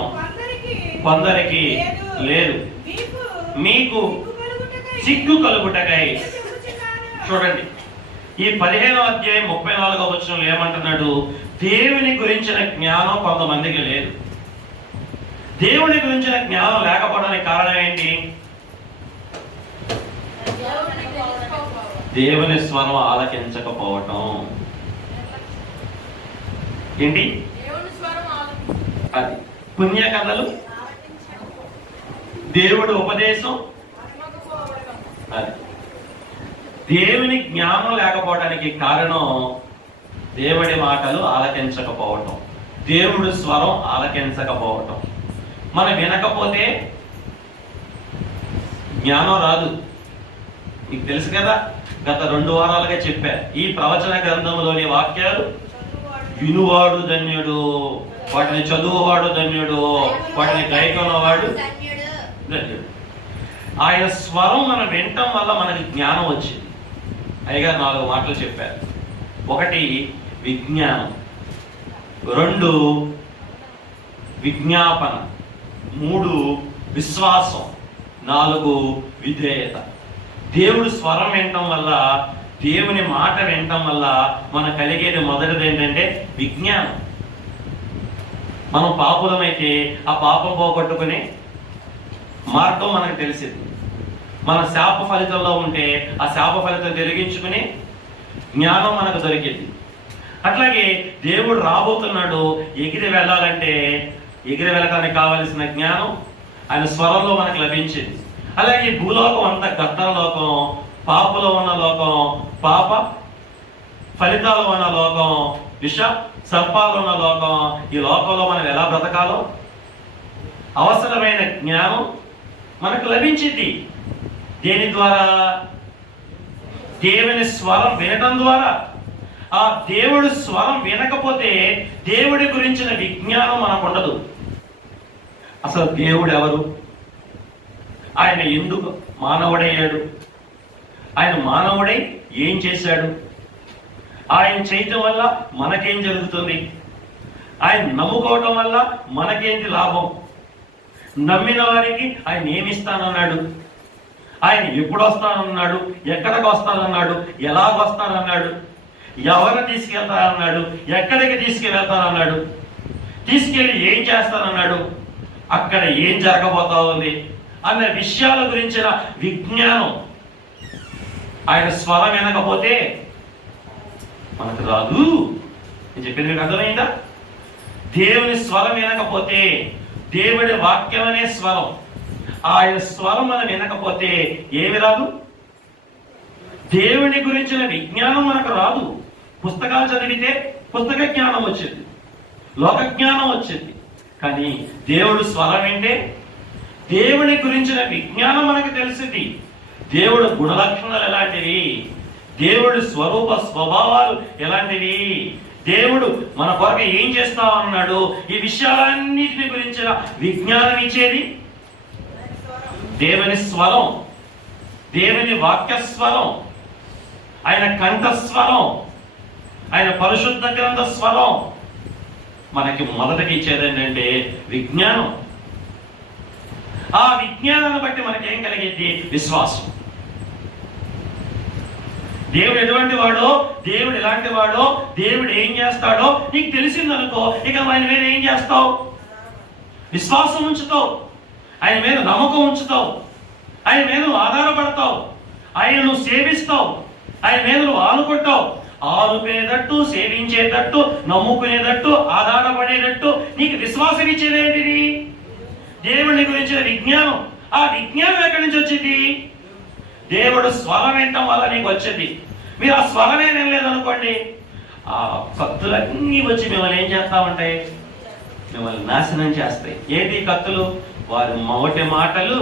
కొందరికి లేదు. మీకు సిగ్గు కలుగుటకై. చూడండి, ఈ 15వ అధ్యాయం 34వ వచనంలో ఏమంటున్నాడు? దేవుని గురించిన జ్ఞానం కొంతమందికి లేదు. దేవుని గురించిన జ్ఞానం లేకపోవడానికి కారణం ఏంటి? దేవుని స్వరం ఆలకించకపోవటం. ఏంటి అది? పుణ్య కథలు, దేవుడి ఉపదేశం, అది. దేవుని జ్ఞానం లేకపోవడానికి కారణం దేవుడి మాటలు ఆలకించకపోవటం, దేవుడి స్వరం ఆలకించకపోవటం. మనం వినకపోతే జ్ఞానం రాదు. మీకు తెలుసు కదా, గత 2 వారాలుగా చెప్పా. ఈ ప్రవచన గ్రంథంలోని వాక్యాలు వినువాడు ధన్యుడు, వాటిని చదువువాడు ధన్యుడు, వాటిని గైకొన్నవాడు ధన్యుడు. ఆయన స్వరం మనం వినటం వల్ల మనకి జ్ఞానం వచ్చింది. అయ్యగారు 4 మాటలు చెప్పారు. 1 విజ్ఞానం, 2 విజ్ఞాపన, 3 విశ్వాసం, 4 విధేయత. దేవుడు స్వరం వినటం వల్ల, దేవుని మాట వినటం వల్ల మనకు కలిగేది మొదటిది ఏంటంటే విజ్ఞానం. మనం పాపులమైతే ఆ పాపం పోగొట్టుకునే మార్గం మనకు తెలిసింది. మన శాప ఫలితంలో ఉంటే ఆ శాప ఫలితం తొలగించుకుని జ్ఞానం మనకు దొరికింది. అట్లాగే దేవుడు రాబోతున్నాడు, ఎగిరి వెళ్ళాలంటే ఎగిరి వెళ్ళడానికి కావలసిన జ్ఞానం ఆయన స్వరంలో మనకు లభించింది. అలాగే భూలోకం అంతా గద్దర లోకం, పాపలో ఉన్న లోకం, పాప ఫలితాలు ఉన్న లోకం, విష సర్పాలు ఉన్న లోకం. ఈ లోకంలో మనం ఎలా బ్రతకాలో అవసరమైన జ్ఞానం మనకు లభించింది. దేని ద్వారా? దేవుని స్వరం వినటం ద్వారా. ఆ దేవుడి స్వరం వినకపోతే దేవుడి గురించిన విజ్ఞానం మనకు ఉండదు. అసలు దేవుడు ఎవరు? ఆయన ఎందుకు మానవుడయ్యాడు? ఆయన మానవుడై ఏం చేశాడు? ఆయన చేయటం వల్ల మనకేం జరుగుతుంది? ఆయన నమ్ముకోవటం వల్ల మనకేంటి లాభం? నమ్మిన వారికి ఆయన ఏమిస్తానన్నాడు? ఆయన ఎప్పుడు వస్తానన్నాడు? ఎక్కడికి వస్తానన్నాడు? ఎలాగొస్తానన్నాడు? ఎవరు తీసుకెళ్తానన్నాడు? ఎక్కడికి తీసుకెళ్తానన్నాడు? తీసుకెళ్ళి ఏం చేస్తానన్నాడు? అక్కడ ఏం జరగబోతా ఉంది అన్న విషయాల గురించిన విజ్ఞానం ఆయన స్వరం వినకపోతే మనకు రాదు. నేను చెప్పింది మీకు అర్థమైందా? దేవుని స్వరం వినకపోతే, దేవుడి వాక్యం అనే స్వరం, ఆయన స్వరం మనం వినకపోతే ఏమి రాదు? దేవుని గురించిన విజ్ఞానం మనకు రాదు. పుస్తకాలు చదివితే పుస్తక జ్ఞానం వచ్చింది, లోక జ్ఞానం వచ్చింది. కానీ దేవుడు స్వరం వింటే దేవుని గురించిన విజ్ఞానం మనకు తెలిసింది. దేవుడు గుణలక్షణాలు ఎలాంటివి, దేవుడి స్వరూప స్వభావాలు ఎలాంటివి, దేవుడు మన కొరకు ఏం చేస్తామన్నాడు, ఈ విషయాలన్నిటిని గురించిన విజ్ఞానం ఇచ్చేది దేవుని స్వరం, దేవుని వాక్య స్వరం, ఆయన కంఠస్వరం, ఆయన పరిశుద్ధ గ్రంథ స్వరం. మనకి మొదటకి ఇచ్చేది ఏంటంటే విజ్ఞానం. ఆ విజ్ఞానాన్ని బట్టి మనకి ఏం కలిగింది? విశ్వాసం. దేవుడు ఎటువంటి వాడో, దేవుడు ఎలాంటి వాడో, దేవుడు ఏం చేస్తాడో నీకు తెలిసిందనుకో, ఇక ఆయన మీద ఏం చేస్తావు? విశ్వాసం ఉంచుతావు, ఆయన మీద నమ్మకం ఉంచుతావు, ఆయన మీద నువ్వు ఆధారపడతావు, ఆయన నువ్వు సేవిస్తావు, ఆయన మీద నువ్వు ఆనుకుంటావు. ఆనుకునేటట్టు, సేవించేటట్టు, నమ్ముకునేటట్టు, ఆధారపడేటట్టు నీకు విశ్వాసం ఇచ్చేదేంటిది? దేవుని గురించిన విజ్ఞానం. ఆ విజ్ఞానం ఎక్కడి నుంచి వచ్చింది? దేవుడు స్వరం వినటం వల్ల నీకు వచ్చింది. మీరు ఆ స్వరమే వినలేదనుకోండి, ఆ కత్తులన్నీ వచ్చి మిమ్మల్ని ఏం చేస్తామంటే మిమ్మల్ని నాశనం చేస్తాయి. ఏది కత్తులు? వారి మొదటి మాటలు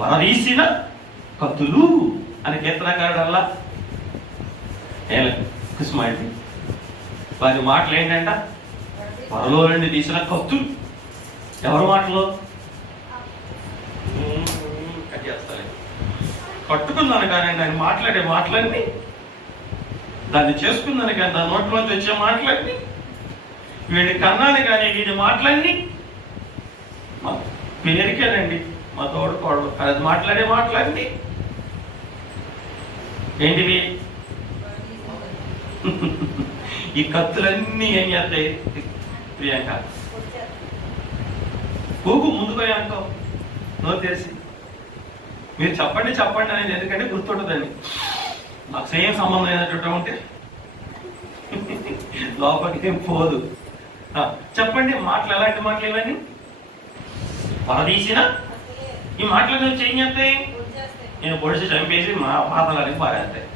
వరదీసిన కత్తులు అని కీర్తనకారుడల్లా కుసుమాంటి. వారి మాటలు ఏంటంట? వరలో నుండి తీసిన కత్తులు. ఎవరి మాటలు? పట్టుకున్నాను కానీ ఆయన మాట్లాడే మాటలన్నీ, దాన్ని చేసుకున్నాను కానీ దాని నోట్లోంచి వచ్చే మాటలన్నీ, వీడి కన్నాను కానీ వీడి మాటలన్నీ మా పేరుకేనండి, మా తోడుకోడు అది మాట్లాడే మాటలన్నీ ఏంటివి? ఈ కత్తులన్నీ ఏం చేస్తాయి ప్రియాంక? ఊగు ముందుకు అంటావు నోరు తెరిసి. మీరు చెప్పండి చెప్పండి అనేది ఎందుకంటే గుర్తుంటుందండి. నాకు సేమ్ సంబంధం ఏదైనా ఉంటే లోపలికి ఏం పోదు. చెప్పండి మాటలు, ఎలాంటి మాటలు ఇవన్నీ? పరదీసిన ఈ మాటలు వచ్చి ఏం చేస్తాయి? నేను పొడిచి చంపేసి మా పాతలానికి పారేస్తాయి.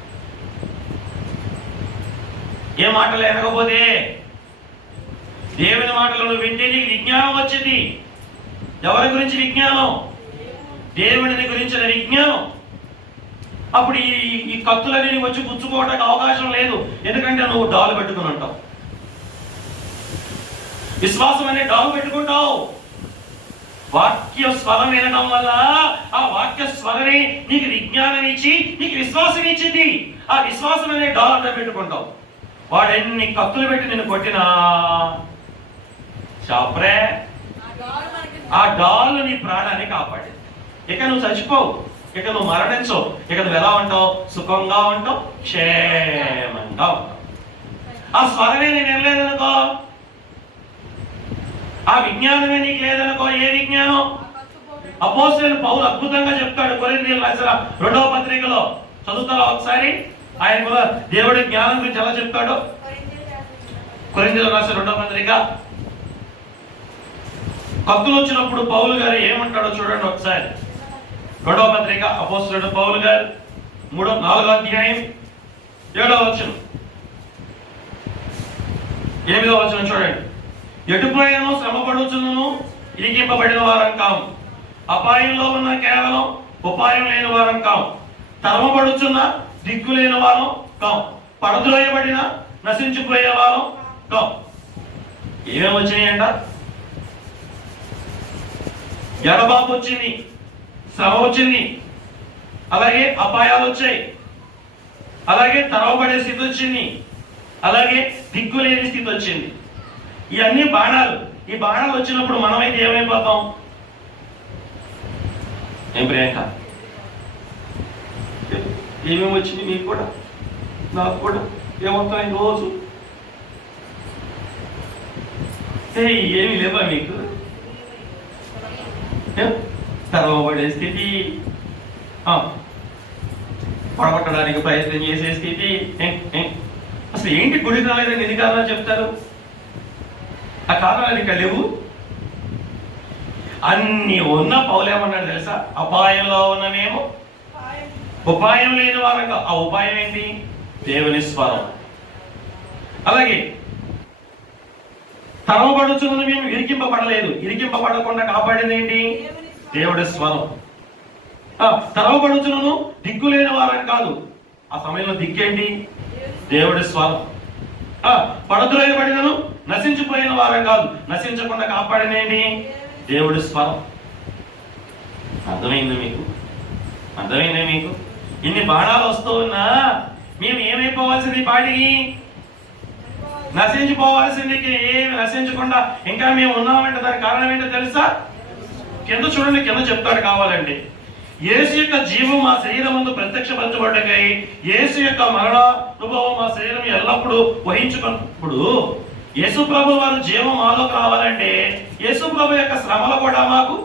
ఏ మాటలు ఎనకపోతే దేవుని మాటలను వింటే నీకు విజ్ఞానం వచ్చింది. ఎవరి గురించి విజ్ఞానం? దేవుడిని గురించిన విజ్ఞానం. అప్పుడు ఈ కత్తులన్నీ వచ్చి గుచ్చుకోవడానికి అవకాశం లేదు, ఎందుకంటే నువ్వు డాలు పెట్టుకుని ఉంటావు. విశ్వాసం అనే డాలు పెట్టుకుంటావు. వాక్య స్వరం వినడం వల్ల ఆ వాక్య స్వరమే నీకు విజ్ఞానం ఇచ్చి నీకు విశ్వాసం ఇచ్చింది. ఆ విశ్వాసం అనే డాల్ అంతా పెట్టుకుంటావు. వాడు ఎన్ని కత్తులు పెట్టి నిన్ను కొట్టినా చాప్రే, ఆ డాల్ నీ ప్రాణాన్ని కాపాడింది. ఇక నువ్వు చచ్చిపోవు, ఇక నువ్వు మరణించవు, ఇక నువ్వు ఎలా ఉంటావు? సుఖంగా ఉంటావు, క్షేమంగా ఉంటావు. ఆ స్వరమే నేను వినలేదనుకో, ఆ విజ్ఞానమే నీకు లేదనుకో. ఏ విజ్ఞానం? అపోస్తలుడైన పౌలు అద్భుతంగా చెప్తాడు కొరింథీయులకు రాసిన 2వ పత్రికలో. చదువుతారా ఒకసారి? ఆయన కూడా దేవుడి జ్ఞానం గురించి ఎలా చెప్తాడో. కొరింథీయులకు రాసిన 2వ పత్రిక. కత్తులు వచ్చినప్పుడు పౌలు గారు ఏమంటాడో చూడండి ఒకసారి. 2వ పత్రిక అపోస్తలుడైన పౌలు గారు 4వ అధ్యాయం 7వ వచనం, 8వ వచనం చూడండి. ఎటుపోయినను శ్రమపడుచును ఇరికింపబడిన వారం కాము, అపాయంలో ఉన్న కేవలం ఉపాయం లేని వారం కాము, తరమపడుచున్న దిక్కు లేని వారం కాము, పడద్రోయబడిన నశించిపోయే వారం కాము. ఏమేమి వచ్చినాయంట? ఎడబాపు వచ్చింది, శ్రమ వచ్చింది, అలాగే అపాయాలు వచ్చాయి, అలాగే తరవబడే స్థితి వచ్చింది, అలాగే దిక్కు లేని స్థితి వచ్చింది. ఇవన్నీ బాణాలు. ఈ బాణాలు వచ్చినప్పుడు మనమైతే ఏమైపోతాం? ఏం ప్రియాంక, ఏమేమి వచ్చింది మీకు కూడా నాకు కూడా ఏమవుతాయి రోజు? ఏమి లేవా మీకు? తరవబడే స్థితి, పడగొట్టడానికి ప్రయత్నం చేసే స్థితి. అసలు ఏంటి గుడికి రాలేదని ఎన్ని కారణాలు చెప్తారు? ఆ కారణాలు ఇక్కడ లేవు. అన్ని ఉన్న పౌలేమన్నాడు తెలుసా? అపాయంలో ఉన్నమేమో ఉపాయం లేని వారంగా. ఆ ఉపాయం ఏంటి? దేవుని స్వరం. అలాగే తరవబడుచున్న మేము ఇరికింపబడలేదు, ఇరికింపబడకుండా కాపాడింది ఏంటి? దేవుడి స్వరం. తరవబడుచును దిక్కు లేని వారని కాదు, ఆ సమయంలో దిక్కేంటి? దేవుడి స్వరం. పడద్రోయబడినను నశించిపోయిన వారం కాదు, నశించకుండా కాపాడినేంటి? దేవుడి స్వరం. అర్థమైంది మీకు? అర్థమైందే మీకు? ఇన్ని బాణాలు వస్తూ ఉన్నా మేము ఏమైపోవాల్సింది? పాటికి నశించిపోవాల్సింది. ఏమి నశించకుండా ఇంకా మేము ఉన్నామంటే దానికి కారణం ఏంటో తెలుసా? కింద చూడండి, కింద చెప్తాడు కావాలండి. యేసు యొక్క జీవం మా శరీరం ముందు ప్రత్యక్షపరచబడ్డకై యేసు యొక్క మరణానుభవం మా శరీరం ఎల్లప్పుడూ వహించుకున్నప్పుడు యేసు ప్రభు వారు జీవం మాలోకి రావాలంటే యేసు ప్రభు యొక్క శ్రమలు కూడా మాకు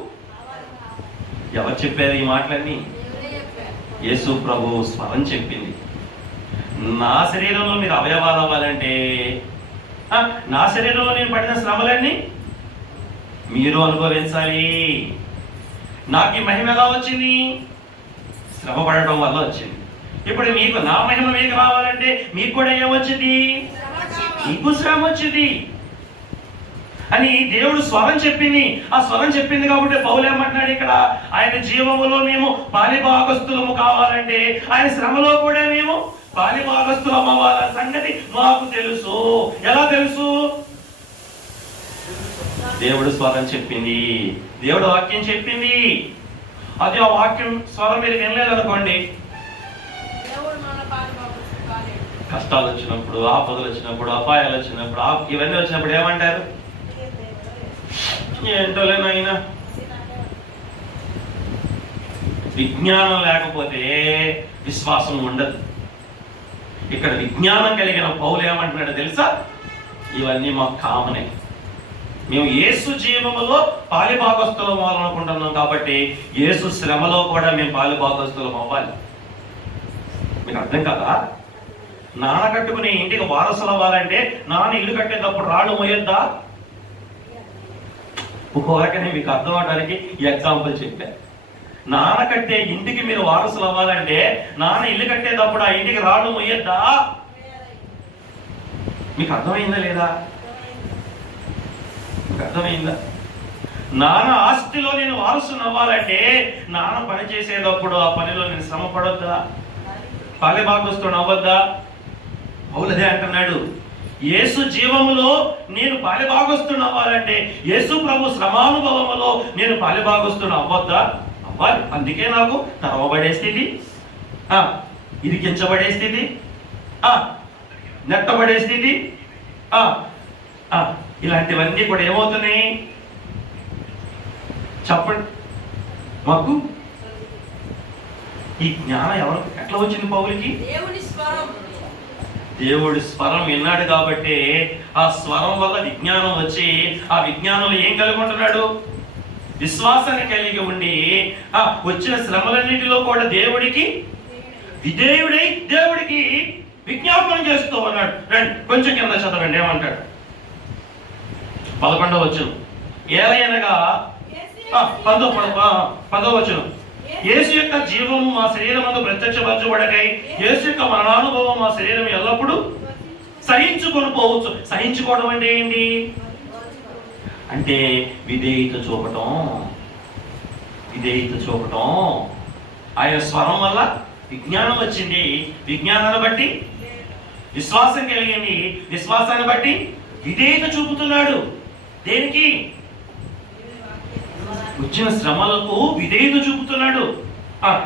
ఎవరు చెప్పారు ఈ మాటలన్నీ? యేసు ప్రభు స్వరం చెప్పింది. నా శరీరంలో మీరు అవయవాలు అవ్వాలంటే నా శరీరంలో నేను పడిన శ్రమలన్నీ మీరు అనుభవించాలి. నాకు ఈ మహిమ ఎలా వచ్చింది? శ్రమ పడటం వల్ల వచ్చింది. ఇప్పుడు మీకు నా మహిమ మీకు రావాలంటే మీకు కూడా ఏమొచ్చింది? మీకు శ్రమ వచ్చింది అని దేవుడు స్వరం చెప్పింది. ఆ స్వరం చెప్పింది కాబట్టి పౌలు ఏమంటున్నాడు ఇక్కడ, ఆయన జీవములో మేము పాలిభాగస్తులము కావాలంటే ఆయన శ్రమలో కూడా మేము పాలిభాగస్తులం అవ్వాలన్న సంగతి మాకు తెలుసు. ఎలా తెలుసు? దేవుడు స్వరం చెప్పింది, దేవుడు వాక్యం చెప్పింది. అది ఆ వాక్యం స్వరం మీరు వినలేదనుకోండి, కష్టాలు వచ్చినప్పుడు, ఆపదలు వచ్చినప్పుడు, అపాయాలు వచ్చినప్పుడు, ఇవన్నీ వచ్చినప్పుడు ఏమంటారు? ఏంటోలేనైనా విజ్ఞానం లేకపోతే విశ్వాసం ఉండదు. ఇక్కడ విజ్ఞానం కలిగిన పౌలు ఏమంటున్నాడు తెలుసా? ఇవన్నీ మాకు కామనే, మేము యేసు జీవములో పాలిభాగస్తులం అవ్వాలనుకుంటున్నాం కాబట్టి యేసు శ్రమలో కూడా మేము పాలిభాగస్తులం అవ్వాలి. మీకు అర్థం కదా? నాన్న కట్టుకుని ఇంటికి వారసులు అవ్వాలంటే నాన్న ఇల్లు కట్టేటప్పుడు రాళ్ళు మోయొద్దా? ఒక్కొక్కనే మీకు అర్థం అవడానికి ఎగ్జాంపుల్ చెప్పా. నాన్న కట్టే ఇంటికి మీరు వారసులు అవ్వాలంటే నాన్న ఇల్లు కట్టేటప్పుడు ఆ ఇంటికి రాళ్ళు మోయొద్దా? మీకు అర్థమైందా లేదా? మీకు అర్థమైందా? నాన్న ఆస్తిలో నేను వారసుని అవ్వాలంటే నాన్న పని చేసేటప్పుడు ఆ పనిలో నేను శ్రమ పడొద్దా? పాలిభాగస్తుడు అవ్వద్దా? పౌలదే అంటున్నాడు, యేసు జీవములో నేను పాలిభాగస్తుడు అవ్వాలంటే యేసు ప్రభు శ్రమానుభవములో నేను పాలిభాగస్తుడు అవ్వద్దా? అవ్వాలి. అందుకే నాకు తరవబడే స్థితి, ఇరికించబడే స్థితి, నెట్టబడే స్థితి, ఇలాంటివన్నీ కూడా ఏమవుతున్నాయి చెప్పండి మాకు? ఈ జ్ఞానం ఎవరు ఎట్లా వచ్చింది పౌలుకి? దేవుడి స్వరం విన్నాడు కాబట్టి ఆ స్వరం వల్ల విజ్ఞానం వచ్చి ఆ విజ్ఞానంలో ఏం కలిగి ఉంటున్నాడు? విశ్వాసాన్ని కలిగి ఉండి వచ్చిన శ్రమలన్నిటిలో కూడా దేవుడికి విధేయుడై దేవుడికి విజ్ఞాపనం చేస్తూ ఉన్నాడు. రండి కొంచెం కింద చదవండి, ఏమంటాడు? 11వ వచనం. ఏలయనగా 10వ వచనం. యేసు యొక్క జీవము మా శరీరమందు ప్రత్యక్షపరచబడకై యేసు యొక్క మరణానుభవం మా శరీరం ఎల్లప్పుడూ సహించుకొని పోవచ్చు. సహించుకోవడం అంటే ఏంటి? అంటే విధేయత చూపటం. విధేయత చూపటం. ఆయన స్వరం వల్ల విజ్ఞానం వచ్చింది, విజ్ఞానాన్ని బట్టి విశ్వాసం కలిగింది, విశ్వాసాన్ని బట్టి విధేయత చూపుతున్నాడు. దేనికి? వచ్చిన శ్రమలకు విధేయత చూపుతున్నాడు.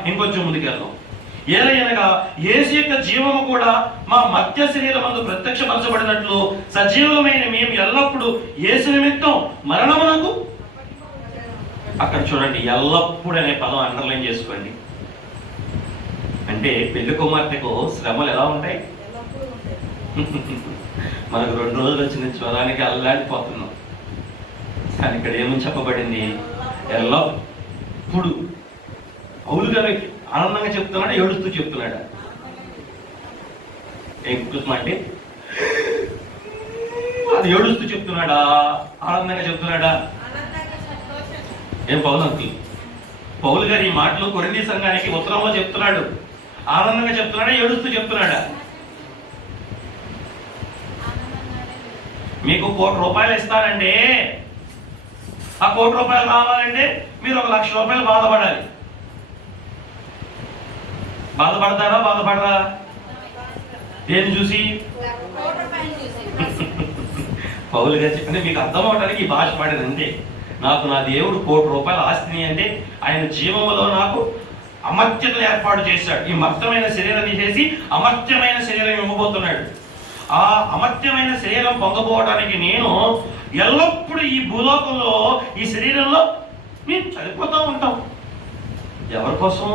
ఇంకొంచెం ముందుకెళ్దాం. ఏలయనగా యేసు యొక్క జీవము కూడా మా మధ్య శరీరమందు ప్రత్యక్షపరచబడినట్లు సజీవులమైన మేము ఎల్లప్పుడూ యేసు నిమిత్తం మరణమునకు, అక్కడ చూడండి, ఎల్లప్పుడు అనే పదం అండర్లైన్ చేసుకోండి. అంటే పెళ్లి కుమార్తెకు శ్రమలు ఎలా ఉంటాయి? మనకు 2 రోజులు వచ్చిన జ్వరానికి అల్లాడిపోతున్నాం. కానీ ఇక్కడ ఏమని చెప్పబడింది? ఎల్లప్పుడు. పౌలు గారు ఆనందంగా చెప్తున్నాడా, ఏడుస్తూ చెప్తున్నాడా? అంటే అది ఏడుస్తూ చెప్తున్నాడా, ఆనందంగా చెప్తున్నాడా? ఏం పౌలు అంకుల్? పౌలు గారు ఈ మాటలు కొరింథీ సంఘానికి ఉత్తరంలో చెప్తున్నాడు. ఆనందంగా చెప్తున్నాడా, ఏడుస్తూ చెప్తున్నాడా? మీకు 1 కోటి రూపాయలు ఇస్తానంటే ఆ 1 కోటి రూపాయలు కావాలంటే మీరు 1 లక్ష రూపాయలు బాధపడాలి. బాధపడతారా, బాధపడరా? దేన్ని చూసి? పౌలు గారు చెప్పండి, మీకు అర్థం అవడానికి ఈ భాష పాడేది అంతే. నాకు నా దేవుడు 1 కోటి రూపాయల ఆస్తిని అంటే ఆయన జీవములో నాకు అమర్త్యతను ఏర్పాటు చేశాడు. ఈ మర్త్యమైన శరీరాన్ని చేసి అమర్త్యమైన శరీరం ఇవ్వబోతున్నాడు. ఆ అమర్త్యమైన శరీరం పొందబోవడానికి నేను ఎల్లప్పుడూ ఈ భూలోకంలో ఈ శరీరంలో మేము చనిపోతూ ఉంటాం. ఎవరి కోసం?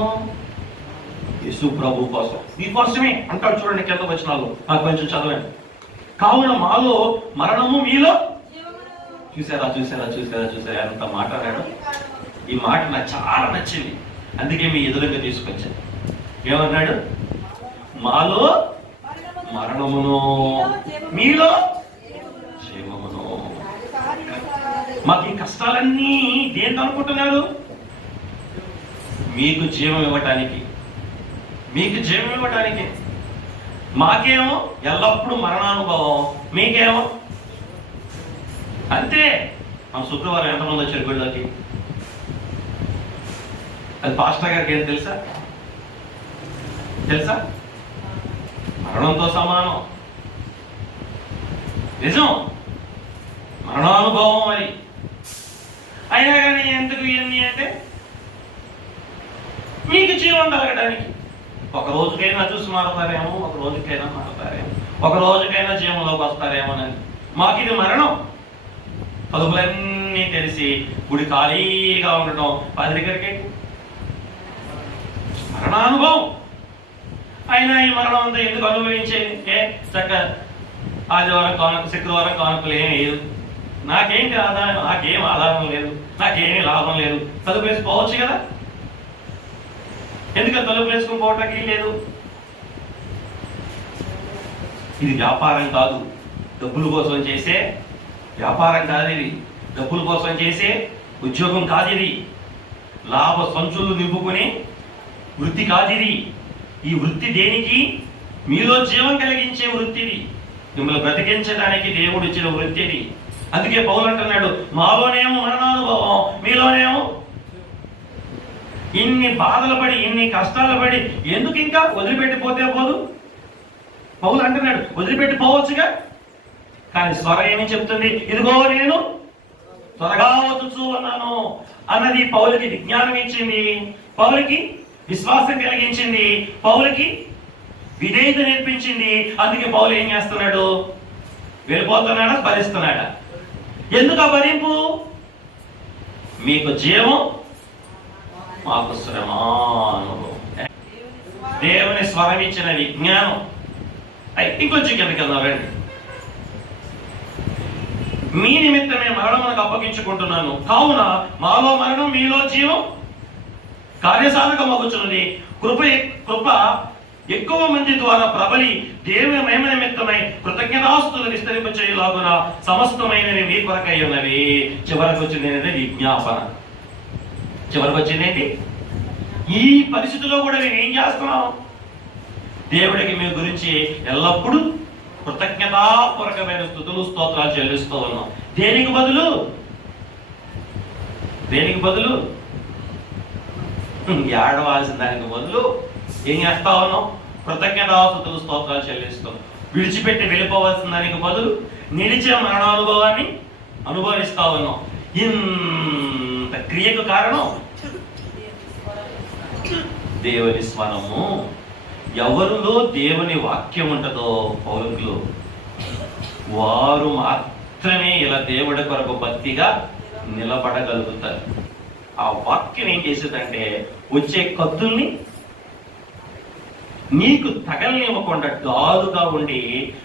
యేసు ప్రభు కోసం. మీకోసమే అంటాడు చూడండి కింద వచనాలు, నాకు కొంచెం చదవండి. కావున మాలో మరణము, మీలో. చూసారా చూసారా చూసారా చూసారా ఎంత మాట అన్నాడు. ఈ మాట నాకు చాలా నచ్చింది, అందుకే మీ ఎదురుగా తీసుకొచ్చాను. ఏమన్నాడు? మాలో మరణమును, మీలో జీవమును. మాకు ఈ కష్టాలన్నీ దేనికి అనుకుంటున్నారు? మీకు జీవం ఇవ్వటానికి, మీకు జీవం ఇవ్వటానికి. మాకేమో ఎల్లప్పుడూ మరణానుభవం, మీకేమో అంతే. మన శుక్రవారం ఎంతమంది వచ్చారు గుడిలోకి? అది పాస్టర్ గారికి ఏం తెలుసా? తెలుసా? మరణంతో సమానం. నిజం, మరణానుభవం. మరి అయినా కానీ ఎందుకు ఇవన్నీ అంటే మీకు జీవం కలగడానికి. ఒక రోజుకైనా చూసి మారుతారేమో, ఒక రోజుకైనా మారుతారేమో, ఒక రోజుకైనా జీవంలోకి వస్తారేమోనని. మాకు ఇది మరణం. తలుపులన్నీ తెలిసి గుడి ఖాళీగా ఉండటం, పాదిరి గారికి మరణానుభవం. అయినా ఈ మరణం అంతా ఎందుకు అనుభవించే? చక్క ఆదివారం కానుక, శుక్రవారం కానుకలు ఏం లేదు, నాకేంటి ఆదాయం, నాకేం ఆధారం లేదు, నాకేమీ లాభం లేదు, తలుపు వేసి పోవచ్చు కదా. ఎందుకని తలుపు వేసుకుని పోవటానికి లేదు? ఇది వ్యాపారం కాదు, డబ్బుల కోసం చేసే వ్యాపారం కాదు ఇది. డబ్బుల కోసం చేసే ఉద్యోగం కాదు ఇది. లాభ సంచులు నింపుకునే వృత్తి కాదు ఇది. ఈ వృత్తి దేనికి? మీలో జీవం కలిగించే వృత్తిది, మిమ్మల్ని బ్రతికించడానికి దేవుడు ఇచ్చిన వృత్తిది. అందుకే పౌలు అంటున్నాడు, మాలోనేమో మరణానుభవం, మీలోనేమో. ఇన్ని బాధలు పడి, ఇన్ని కష్టాలు పడి ఎందుకు ఇంకా వదిలిపెట్టిపోతే పోదు? పౌలు అంటున్నాడు వదిలిపెట్టిపోవచ్చుగా. కానీ స్వరం ఏమి చెప్తుంది? ఇదిగో నేను త్వరగా వచ్చుచూ ఉన్నాను అన్నది పౌలుకి విజ్ఞానం ఇచ్చింది, పౌలుకి విశ్వాసం కలిగించింది, పౌలుకి విధేయత నేర్పించింది. అందుకే పౌలు ఏం చేస్తున్నాడు? వెళ్ళిపోతున్నాడా? భరిస్తున్నాడా? ఎందుకు ఆ భరింపు? మీకు జీవం, మాకు శ్రమానుభవం. దేవుని స్వరం ఇచ్చిన విజ్ఞానం. ఇంకొంచెం కిందకి వెళ్దాం రండి. మీ నిమిత్తమే మరణమునకు అప్పగించుకుంటున్నాను, కావున మాలో మరణం, మీలో జీవం కార్యసాధక మగుచున్నది. కృప ఎక్కువ మంది ద్వారా ప్రబలి దేవుని మహిమ నిమిత్తమై కృతజ్ఞతాస్తుతులు విస్తరింప చేయలాగున సమస్తమైనవి మీ కొరకై ఉన్నవి. చివరకు వచ్చింది విజ్ఞాపన. చివరికి వచ్చిందేంటి? ఈ పరిస్థితిలో కూడా నేను ఏం చేస్తున్నాను? దేవుడికి మీ గురించి ఎల్లప్పుడూ కృతజ్ఞతాపూర్వకమైన స్తుతులు స్తోత్రాలు చెల్లిస్తూ ఉన్నాం. దేనికి బదులు? దేనికి బదులు? ఏడవాల్సిన దానికి బదులు ఏం చేస్తా ఉన్నాం? కృతజ్ఞతాస్తుతులు స్తోత్రాలు చెల్లిస్తాం. విడిచిపెట్టి వెళ్ళిపోవాల్సిన దానికి బదులు నిలిచే మరణానుభవాన్ని అనుభవిస్తా ఉన్నాం. ఇంత క్రియకు కారణం దేవుని స్వరము. ఎవరిలో దేవుని వాక్యం ఉంటుందో పౌరులు, వారు మాత్రమే ఇలా దేవుడి కొరకు భక్తిగా నిలబడగలుగుతారు. ఆ వాక్యం ఏం చేసేదంటే వచ్చే కత్తుల్ని నీకు తగలనివ్వకుండా డాలుగా ఉండి,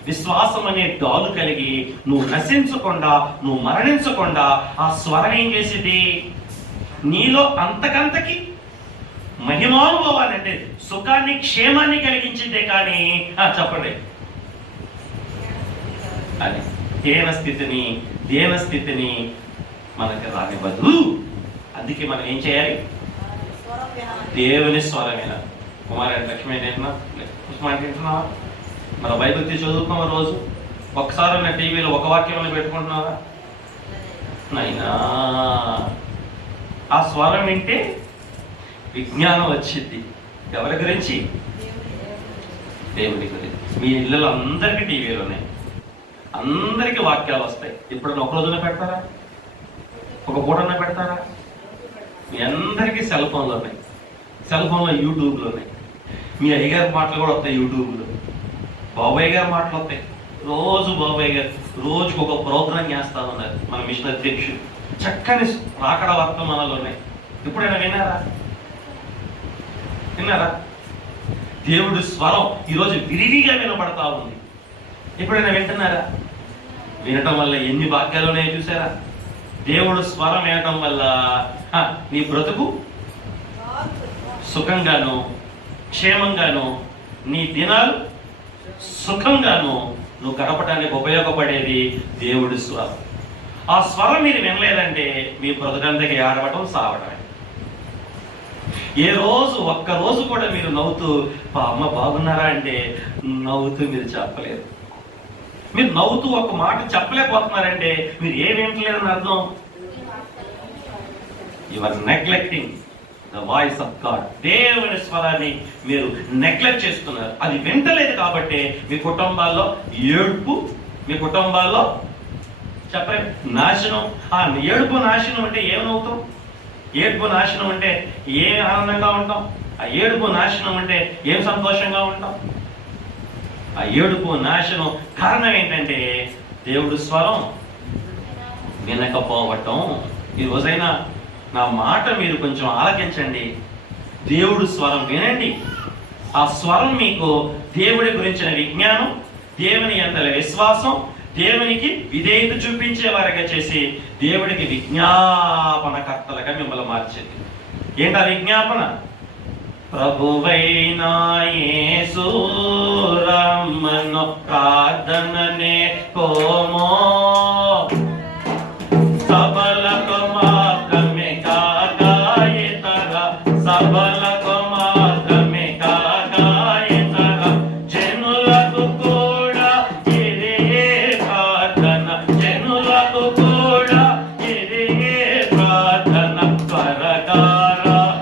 విశ్వాసం అనే డాలు కలిగి నువ్వు నశించకుండా, నువ్వు మరణించకుండా ఆ స్వరం ఏం చేసేది? నీలో అంతకంతకి మహిమానుభవాన్ని, అంటే సుఖాన్ని, క్షేమాన్ని కలిగించిందే. కానీ చెప్పండి, అది దేన స్థితిని మనకి రానివ్వదు. అందుకే మనం ఏం చేయాలి? దేవుని స్వరమేనా? కుమారుడు లక్ష్మీ తింటున్నావా? మన బైబిల్ తీసి చదువుకున్నావా? రోజు ఒకసారి నా టీవీలో ఒక వాక్యంలో పెట్టుకుంటున్నావా? నైనా ఆ స్వరం వింటే విజ్ఞానం వచ్చింది. ఎవరి గురించి? దేవుడి గురించి. మీ ఇళ్ళలో అందరికీ టీవీలు ఉన్నాయి, అందరికీ వాక్యాలు వస్తాయి. ఇప్పుడు ఒక రోజున పెడతారా? ఒక పూటన పెడతారా? మీ అందరికీ సెల్ ఫోన్లు ఉన్నాయి, సెల్ ఫోన్లో యూట్యూబ్లు ఉన్నాయి. మీ అయ్యగారి మాటలు కూడా వస్తాయి యూట్యూబ్లో, బాబాయ్ గారి మాటలు వస్తాయి. రోజు బాబాయ్ గారు రోజుకు ఒక ప్రోగ్రాం చేస్తా ఉన్నారు. మన మిషన్ అధ్యక్షుడు చక్కని రాకడ వర్తమానాలు ఉన్నాయి. ఎప్పుడైనా విన్నారా? విన్నారా? దేవుడి స్వరం ఈరోజు విరివిగా వినపడతా ఉంది. ఎప్పుడైనా వింటున్నారా? వినటం వల్ల ఎన్ని భాగ్యాలు ఉన్నాయో చూసారా? దేవుడు స్వరం వినటం వల్ల నీ బ్రతుకు సుఖంగాను, క్షేమంగాను, నీ దినాలు సుఖంగాను నువ్వు గడపడానికి ఉపయోగపడేది దేవుడి స్వరం. ఆ స్వరం మీరు వినలేదంటే మీ బ్రతుకంతకి ఆడవటం, సావటమే. ఏ రోజు ఒక్కరోజు కూడా మీరు నవ్వుతూ అమ్మ బాగున్నారా అంటే నవ్వుతూ మీరు చెప్పలేరు. మీరు నవ్వుతూ ఒక మాట చెప్పలేకపోతున్నారంటే మీరు ఏం వింటలేరని అర్థం. You are neglecting the voice of God. దేవుని స్వరాన్ని మీరు నెగ్లెక్ట్ చేస్తున్నారు. అది వింటలేదు కాబట్టి మీ కుటుంబాల్లో ఏడుపు, మీ కుటుంబాల్లో చెప్పండి నాశనం. ఏడుపు నాశనం అంటే ఏమవుతాం? ఏడుపు నాశనం అంటే ఏం ఆనందంగా ఉంటాం? ఆ ఏడుపు నాశనం అంటే ఏం సంతోషంగా ఉంటాం? ఆ ఏడుపు నాశనం కారణం ఏంటంటే దేవుడు స్వరం వినకపోవటం. ఈ రోజైనా నా మాట మీరు కొంచెం ఆలకించండి. దేవుడు స్వరం వినండి. ఆ స్వరం మీకు దేవుడి గురించిన విజ్ఞానం, దేవుని యందలి విశ్వాసం, దేవునికి విధేయత చూపించే వారిగా చేసి దేవుడికి విజ్ఞాపనకర్తలుగా మిమ్మల్ని మార్చింది. ఏంటా విజ్ఞాపన? ప్రభువైన యేసు రమ్మను ప్రార్థననే కోమో సబలకు మార్గమే కాగా ఇతర, సబలకు మార్గమే కాగా ఇతర, జనులకు కూడా ఇదే ప్రార్థన, జనులకు కూడా ఇదే ప్రార్థన. త్వరగారాతున్నా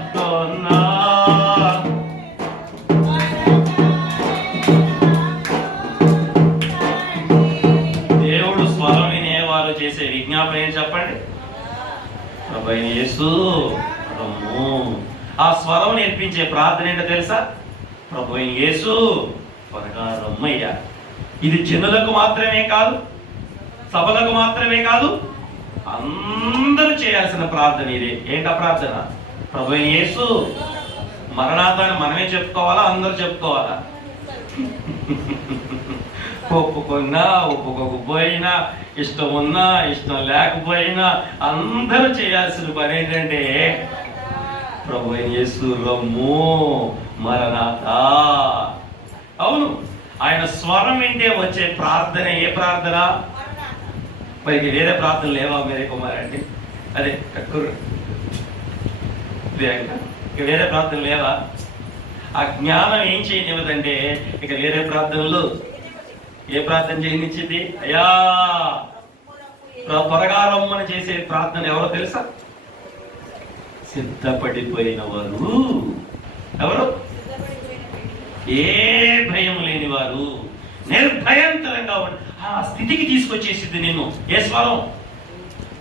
దేవుడు స్వరం వినేవారు చేసే విజ్ఞాపన ఏం చెప్పండి? ప్రభువైన యేసు రమ్ము. ఆ స్వరం నేర్పించే ప్రార్థన ఏంటో తెలుసా? ప్రభువైన యేసు త్వరగా రమ్మయ్యా. ఇది జనులకు మాత్రమే కాదు, సభలకు మాత్రమే కాదు, అందరూ చేయాల్సిన ప్రార్థన ఇది. ఏంటా ప్రార్థన? ప్రభువైన యేసు మరణాతాన్ని మనమే చెప్పుకోవాలా, అందరూ చెప్పుకోవాలా? ఒప్పుకున్నా ఒప్పుకోకపోయినా, ఇష్టం ఉన్నా ఇష్టం లేకపోయినా అందరూ చేయాల్సిన పని ఏంటంటే ప్రభువైన యేసు రమ్ము మరణాత. అవును, ఆయన స్వరం వింటే వచ్చే ప్రార్థన ఏ ప్రార్థన? మరి వేరే ప్రార్థన లేవా మేరే కుమార్ అంటే? అదే కక్కురు ఇక వేరే ప్రార్థన లేవా? ఆ జ్ఞానం ఏం చేయనివ్వదంటే ఇక వేరే ప్రార్థనలు ఏ ప్రార్థన చేయనిచ్చింది? అయ్యా త్వరగా రమ్మని చేసే ప్రార్థన ఎవరో తెలుసా? సిద్ధపడిపోయిన వారు. ఎవరు? ఏ భయం లేని వారు, నిర్భయంతరంగా ఆ స్థితికి తీసుకొచ్చేసింది నిన్ను. ఏ స్వరం?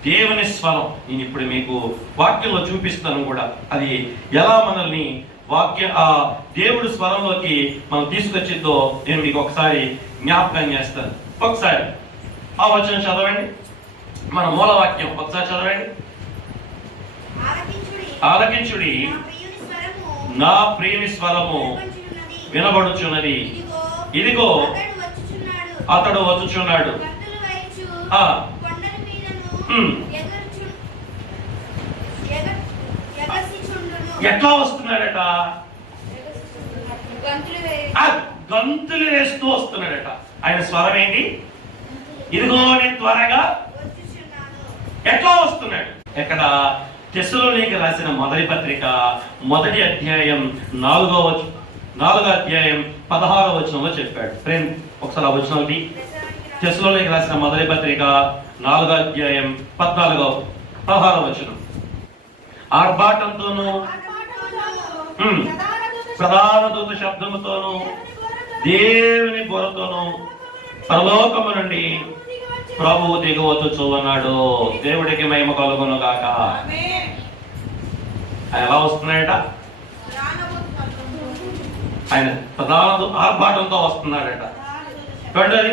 దేవుని స్వరం. నేను ఇప్పుడు మీకు వాక్యంలో చూపిస్తాను కూడా అది ఎలా మనల్ని ఆ దేవుడి స్వరంలోకి మనం తీసుకొచ్చిద్దో నేను మీకు ఒకసారి జ్ఞాపకం చేస్తాను. ఒకసారి ఆ వచనం చదవండి, మన మూల వాక్యం ఒకసారి చదవండి. ఆలకించుడి, నా ప్రియుని స్వరము వినబడుచున్నది, ఇదిగో అతడు వచ్చుచున్నాడు. ఎట్లా వస్తున్నాడట? గంతులు వేస్తూ వస్తున్నాడట. ఆయన స్వరం ఏంటి? ఇదిగో నేను త్వరగా. ఎట్లా వస్తున్నాడు? ఎక్కడ? తెస్సలోనికీ రాసిన మొదటి పత్రిక 1వ అధ్యాయం 4వ అధ్యాయం 16వ వచనంలో చెప్పాడు. ప్రేమ్ ఒకసారి ఆ వచనం. తెస్సలోనికీ రాసిన మొదటి పత్రిక 4వ అధ్యాయం 16వ వచనం. ఆర్భాటంతోనూ ప్రధాన దూత శబ్దముతోనూ దేవుని బోరతోనూ పరలోకము నుండి ప్రభువు దిగవచ్చుచు అన్నాడు. దేవుడికి మహిమ కలుగును గాక. ఆయన ఎలా వస్తున్నాడట? ఆయన ప్రధాన ఆర్భాటంతో వస్తున్నాడట. రెండోది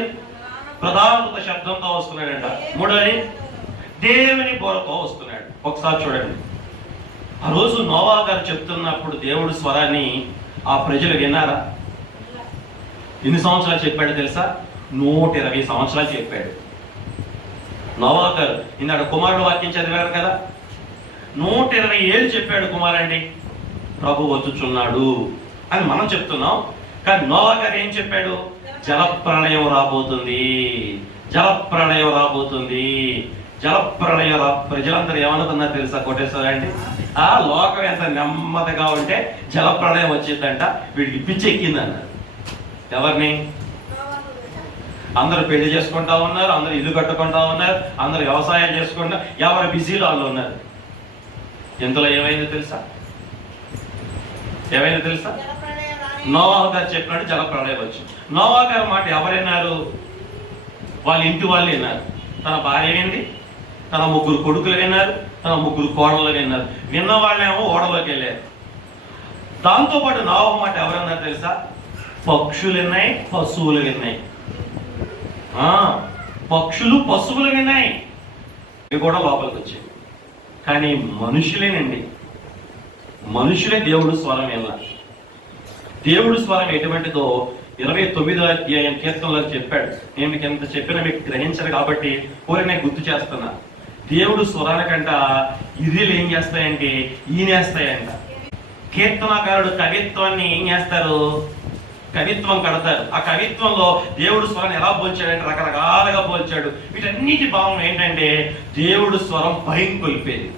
ప్రధాన దూత శబ్దంతో వస్తున్నాడట. మూడోది దేవుని బోరతో వస్తున్నాడు. ఒకసారి చూడండి ఆ రోజు నోవా గారు చెప్తున్నప్పుడు దేవుడు స్వరాన్ని ఆ ప్రజలు విన్నారా? ఎన్ని సంవత్సరాలు చెప్పాడు తెలుసా? 120 సంవత్సరాలు చెప్పాడు నోవా గారు. ఇందాక కుమారుడు వాక్యం చదివారు కదా, 120 ఏళ్ళు చెప్పాడు కుమారండి ప్రభు వచ్చుచున్నాడు అని మనం చెప్తున్నాం. కానీ నోవా గారు ఏం చెప్పాడు? జలప్రళయం రాబోతుంది, జలప్రళయం రాబోతుంది, జలప్రళయం ప్రజలందరూ ఏమనుకున్నారు తెలుసా? కొట్టేశ్వర అండి, ఆ లోకం ఎంత నెమ్మదిగా ఉంటే జలప్రళయం వచ్చిందంట, వీడికి పిచ్చెక్కిందన్నారు. ఎవరిని? అందరూ పెళ్లి చేసుకుంటా ఉన్నారు, అందరూ ఇల్లు కట్టుకుంటా ఉన్నారు, అందరూ వ్యవసాయం చేసుకుంటా, ఎవరు బిజీలో వాళ్ళు ఉన్నారు. ఇందులో ఏమైందో తెలుసా? ఏమైందో తెలుసా? నోవా గారు చెప్పినట్టు జలప్రళయం వచ్చింది. నోవా గారు మాట ఎవరు విన్నారు? వాళ్ళ ఇంటి వాళ్ళు విన్నారు. తన భార్య వింది, తన 3 కొడుకులు విన్నారు, తన 3 కోడళ్ళు విన్నారు. విన్న వాళ్ళేమో ఓడలోకి వెళ్ళారు. దాంతోపాటు నోవా మాట ఎవరన్నారు తెలుసా? పక్షులు విన్నాయి, పశువులు విన్నాయి. పక్షులు పశువులు విన్నాయి, ఇవి కూడా లోపలికి వచ్చాయి. కానీ మనుషులేనండి, మనుషులే దేవుడు స్వరం విన్నారు. దేవుడు స్వరం ఎటువంటిదో 29వ అధ్యాయం కీర్తనలో చెప్పాడు. నేను మీకు ఎంత చెప్పినా మీకు గ్రహించరు కాబట్టి నేను గుర్తు చేస్తున్నా. దేవుడు స్వరానికంట ఇరిలు ఏం చేస్తాయంటే ఈనేస్తాయంట. కీర్తనకారుడు కవిత్వాన్ని ఏం చేస్తారు? కవిత్వం కడతారు. ఆ కవిత్వంలో దేవుడు స్వరాన్ని ఎలా పోల్చాడంటే రకరకాలుగా పోల్చాడు. వీటన్నిటి భావం ఏంటంటే దేవుడు స్వరం భయం కొలిపేది,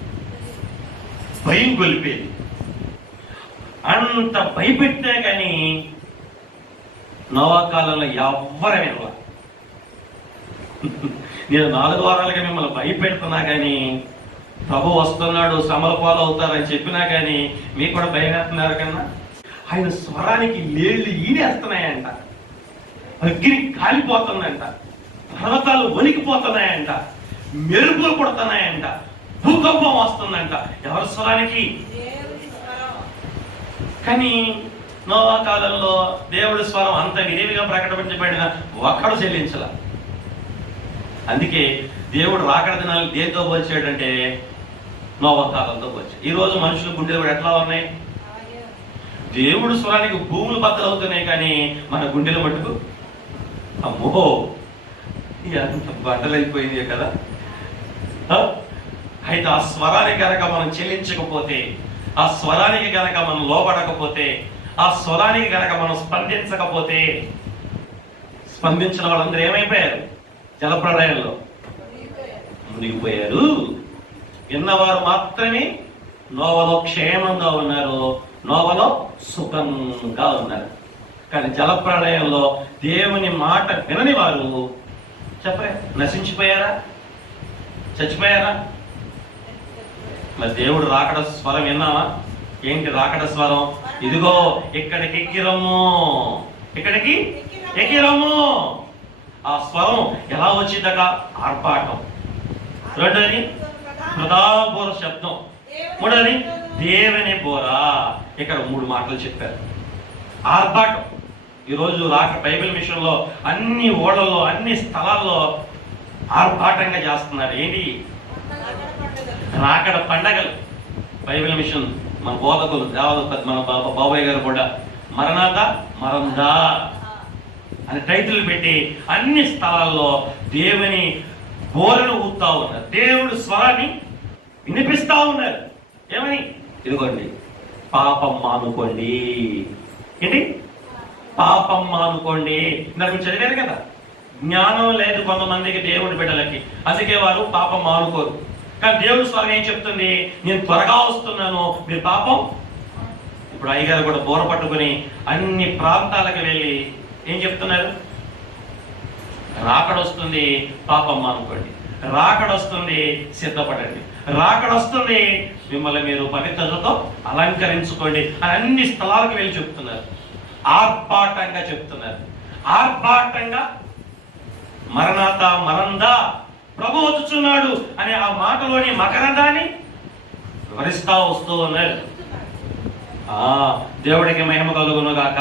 భయం కొలిపేది. అంత భయపెట్టినా కానీ నోవా కాలంలో ఎవ్వరు వినలా. నేను 4 వారాలుగా మిమ్మల్ని భయపెడుతున్నా కానీ ప్రభు వస్తున్నాడు, శ్రమల పాలు అవుతారని చెప్పినా కానీ మీకు కూడా భయం వేస్తున్నారు కన్నా. ఆయన స్వరానికి లేళ్ళు ఈనేస్తున్నాయంట, అగ్ని కాలిపోతుందంట, పర్వతాలు వణికిపోతున్నాయంట, మెరుపులు పడుతున్నాయంట, భూకంపం వస్తుందంట. ఎవరి స్వరానికి? కానీ నోవా కాలంలో దేవుడి స్వరం అంత విరివిగా ప్రకటించబడిన ఒక్కడు చెల్లించాల. అందుకే దేవుడు రాకడ దినాలు దేంతో పోల్చాడంటే నోవా కాలంతో పోల్చాడు. ఈ రోజు మనుషులు గుండెలు కూడా ఎట్లా ఉన్నాయి? దేవుడు స్వరానికి భూములు బద్దలవుతున్నాయి, కానీ మన గుండెలు మట్టుకు అమ్మో అంత బద్దలైపోయింది కదా. అయితే ఆ స్వరానికి కనుక మనం చెల్లించకపోతే, ఆ స్వరానికి కనుక మనం లోబడకపోతే, ఆ స్వరానికి కనుక మనం స్పందించకపోతే, స్పందించిన వాళ్ళందరూ ఏమైపోయారు? జలప్రళయంలో మునిగిపోయారు. విన్నవారు మాత్రమే నోవలో క్షేమంగా ఉన్నారు, నోవలో సుఖంగా ఉన్నారు. కానీ జలప్రళయంలో దేవుని మాట వినని వారు చెప్పరే నశించిపోయారా? చచ్చిపోయారా? మరి దేవుడు రాకడ స్వరం విన్నావా? ఏంటి రాకడ స్వరం? ఇదిగో ఇక్కడికి ఎక్కిరమ్ము, ఇక్కడికి ఎక్కిరమ్ము. ఆ స్వరం ఎలా వచ్చిందట? ఆర్పాటం. రెండోది ప్రధాబోర శబ్దం. మూడోది దేవుని బోరా. ఇక్కడ 3 మాటలు చెప్పారు. ఆర్పాటం. ఈరోజు బైబిల్ మిషన్లో అన్ని ఓడల్లో అన్ని స్థలాల్లో ఆర్పాటంగా చేస్తున్నారు. ఏంటి? రాకడ పండగలు. బైబిల్ మిషన్ మన బోధకులు మన బాబాయ్ గారు కూడా మరణాత మరందా అని టైటిల్ పెట్టి అన్ని స్థలాల్లో దేవుని బోరను ఊపుతా ఉన్నారు, దేవుడు స్వరాన్ని వినిపిస్తా ఉన్నారు. ఏమని? ఇదిగోండి పాపం మానుకోండి. ఏంటి? పాపం మానుకోండి. నాకు చదివారు కదా, జ్ఞానం లేదు కొంతమందికి దేవుడి బిడ్డలకి, అందుకే వారు పాపం మానుకోరు. కానీ దేవుడు స్వరం ఏం చెప్తుంది? నేను త్వరగా వస్తున్నాను, మీరు పాపం. ఇప్పుడు అయ్యగారు కూడా బోర పట్టుకుని అన్ని ప్రాంతాలకు వెళ్ళి ఏం చెప్తున్నారు? రాకడొస్తుంది, పాపం మానుకోండి. రాకడొస్తుంది, సిద్ధపడండి. రాకడొస్తుంది, మిమ్మల్ని మీరు పవిత్రతతో అలంకరించుకోండి అని అన్ని స్థలాలకు వెళ్ళి చెప్తున్నారు. ఆర్భాటంగా చెప్తున్నారు. ఆర్భాటంగా మరణాత మరందా ప్రభు వచ్చుచున్నాడు అనే ఆ మాటలోని మకరందాన్ని వివరిస్తా వస్తూ ఉన్నారు. దేవుడికి మహిమ కలుగును గాక.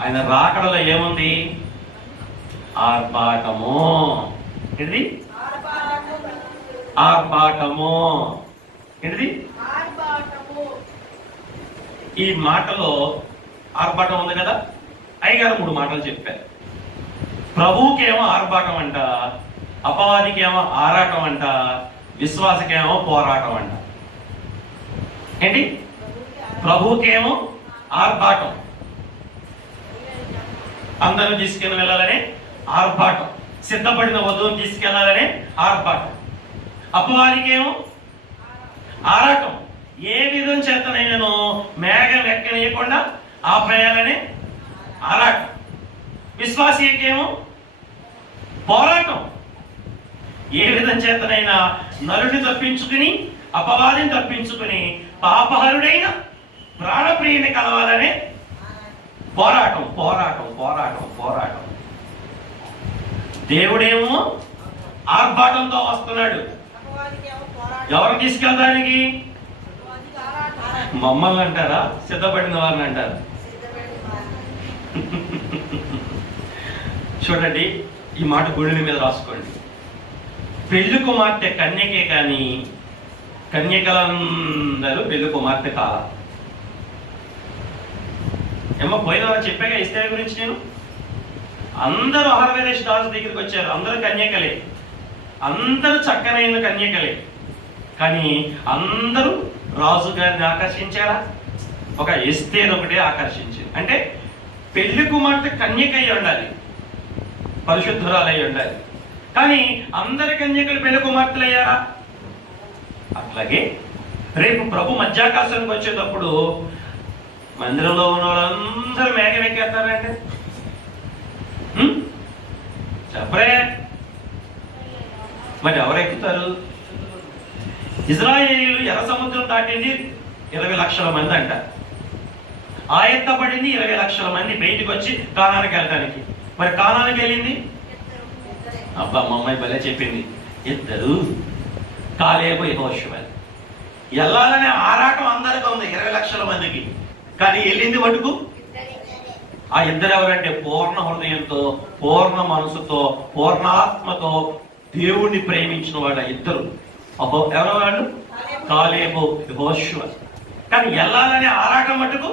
ఆయన రాకడలో ఏముంది? ఆర్భాటము. ఇది ఆర్భాటము. ఏంటిది? ఈ మాటలో ఆర్భాటం ఉంది కదా, అయ్యగారు 3 మాటలు చెప్పారు. ప్రభువుకేమో ఆర్భాటం అంట, అపవాదికేమో ఆరాటం అంట, విశ్వాసకేమో పోరాటం అంట. ఏంటి? ప్రభువుకేమో ఆర్భాటం, అందరూ తీసుకుని వెళ్ళాలనే ఆర్భాటం, సిద్ధపడిన వధువుని తీసుకెళ్లాలనే ఆర్భాటం. అపవాదికేమో ఆరాటం, ఏ విధం చేతనైనను మేఘం ఎక్కనీయకుండా ఆపేయాలనే ఆరాటం. విశ్వాసీకేమో పోరాటం, ఏ విధం చేతనైనా నరుని తప్పించుకుని అపవాదిని తప్పించుకుని పాపహరుడైన ప్రాణప్రియుని కలవాలనే పోరాటం పోరాటం పోరాటం పోరాటం. దేవుడేమో ఆర్భాటంతో వస్తున్నాడు. ఎవరు తీసుకెళ్ళడానికి? మమ్మల్ని అంటారా, సిద్ధపడిన వారిని అంటారా? చూడండి, ఈ మాట గుడిని మీద రాసుకోండి. పెళ్లి కుమార్తె కన్యకే కానీ కన్యకలందరూ పెళ్లి కుమార్తె కాల. ఏమో పోయిన చెప్పాక ఇస్తే గురించి నేను, అందరూ అహర్వేదేశ్ దాసు దగ్గరికి వచ్చారు, అందరూ కన్యకలే, అందరూ చక్కనైన కన్యకలే. కానీ అందరూ రాజు గారిని ఆకర్షించారా? ఒక ఎస్తేర్ ఒకటే ఆకర్షించింది. అంటే పెళ్లి కుమార్తె కన్యకై ఉండాలి, పరిశుద్ధురాలై ఉండాలి. కానీ అందరి కన్యకలు పెళ్లి కుమార్తెలు అయ్యారా? అట్లాగే రేపు ప్రభు మధ్యాకాశానికి వచ్చేటప్పుడు మందిరంలో ఉన్న వాళ్ళందరూ మేఘం ఎక్కేస్తారంటే చెప్పరే, మరి ఎవరు ఎక్కుతారు? ఇజ్రాయేలీలు ఎర్ర సముద్రం దాటింది 20 లక్షల మంది అంట, ఆయత్తపడింది 20 లక్షల మంది బయటికి వచ్చి కానానికి వెళ్ళడానికి. మరి కానానికి వెళ్ళింది, అబ్బా మా అమ్మాయి భలే చెప్పింది, 2 కాలేబు యెహోషువ. వెళ్ళాలనే ఆరాటం అందరికీ ఉంది 20 లక్షల మందికి, కానీ వెళ్ళింది మటుకు ఆ 2 ఎవరంటే పూర్ణ హృదయంతో, పూర్ణ మనసుతో, పూర్ణాత్మతో దేవుణ్ణి ప్రేమించిన వాడు 2. ఎవరో వాళ్ళు? కాలేబు యెహోషువ. కానీ వెళ్ళాలనే ఆరాటం మటుకు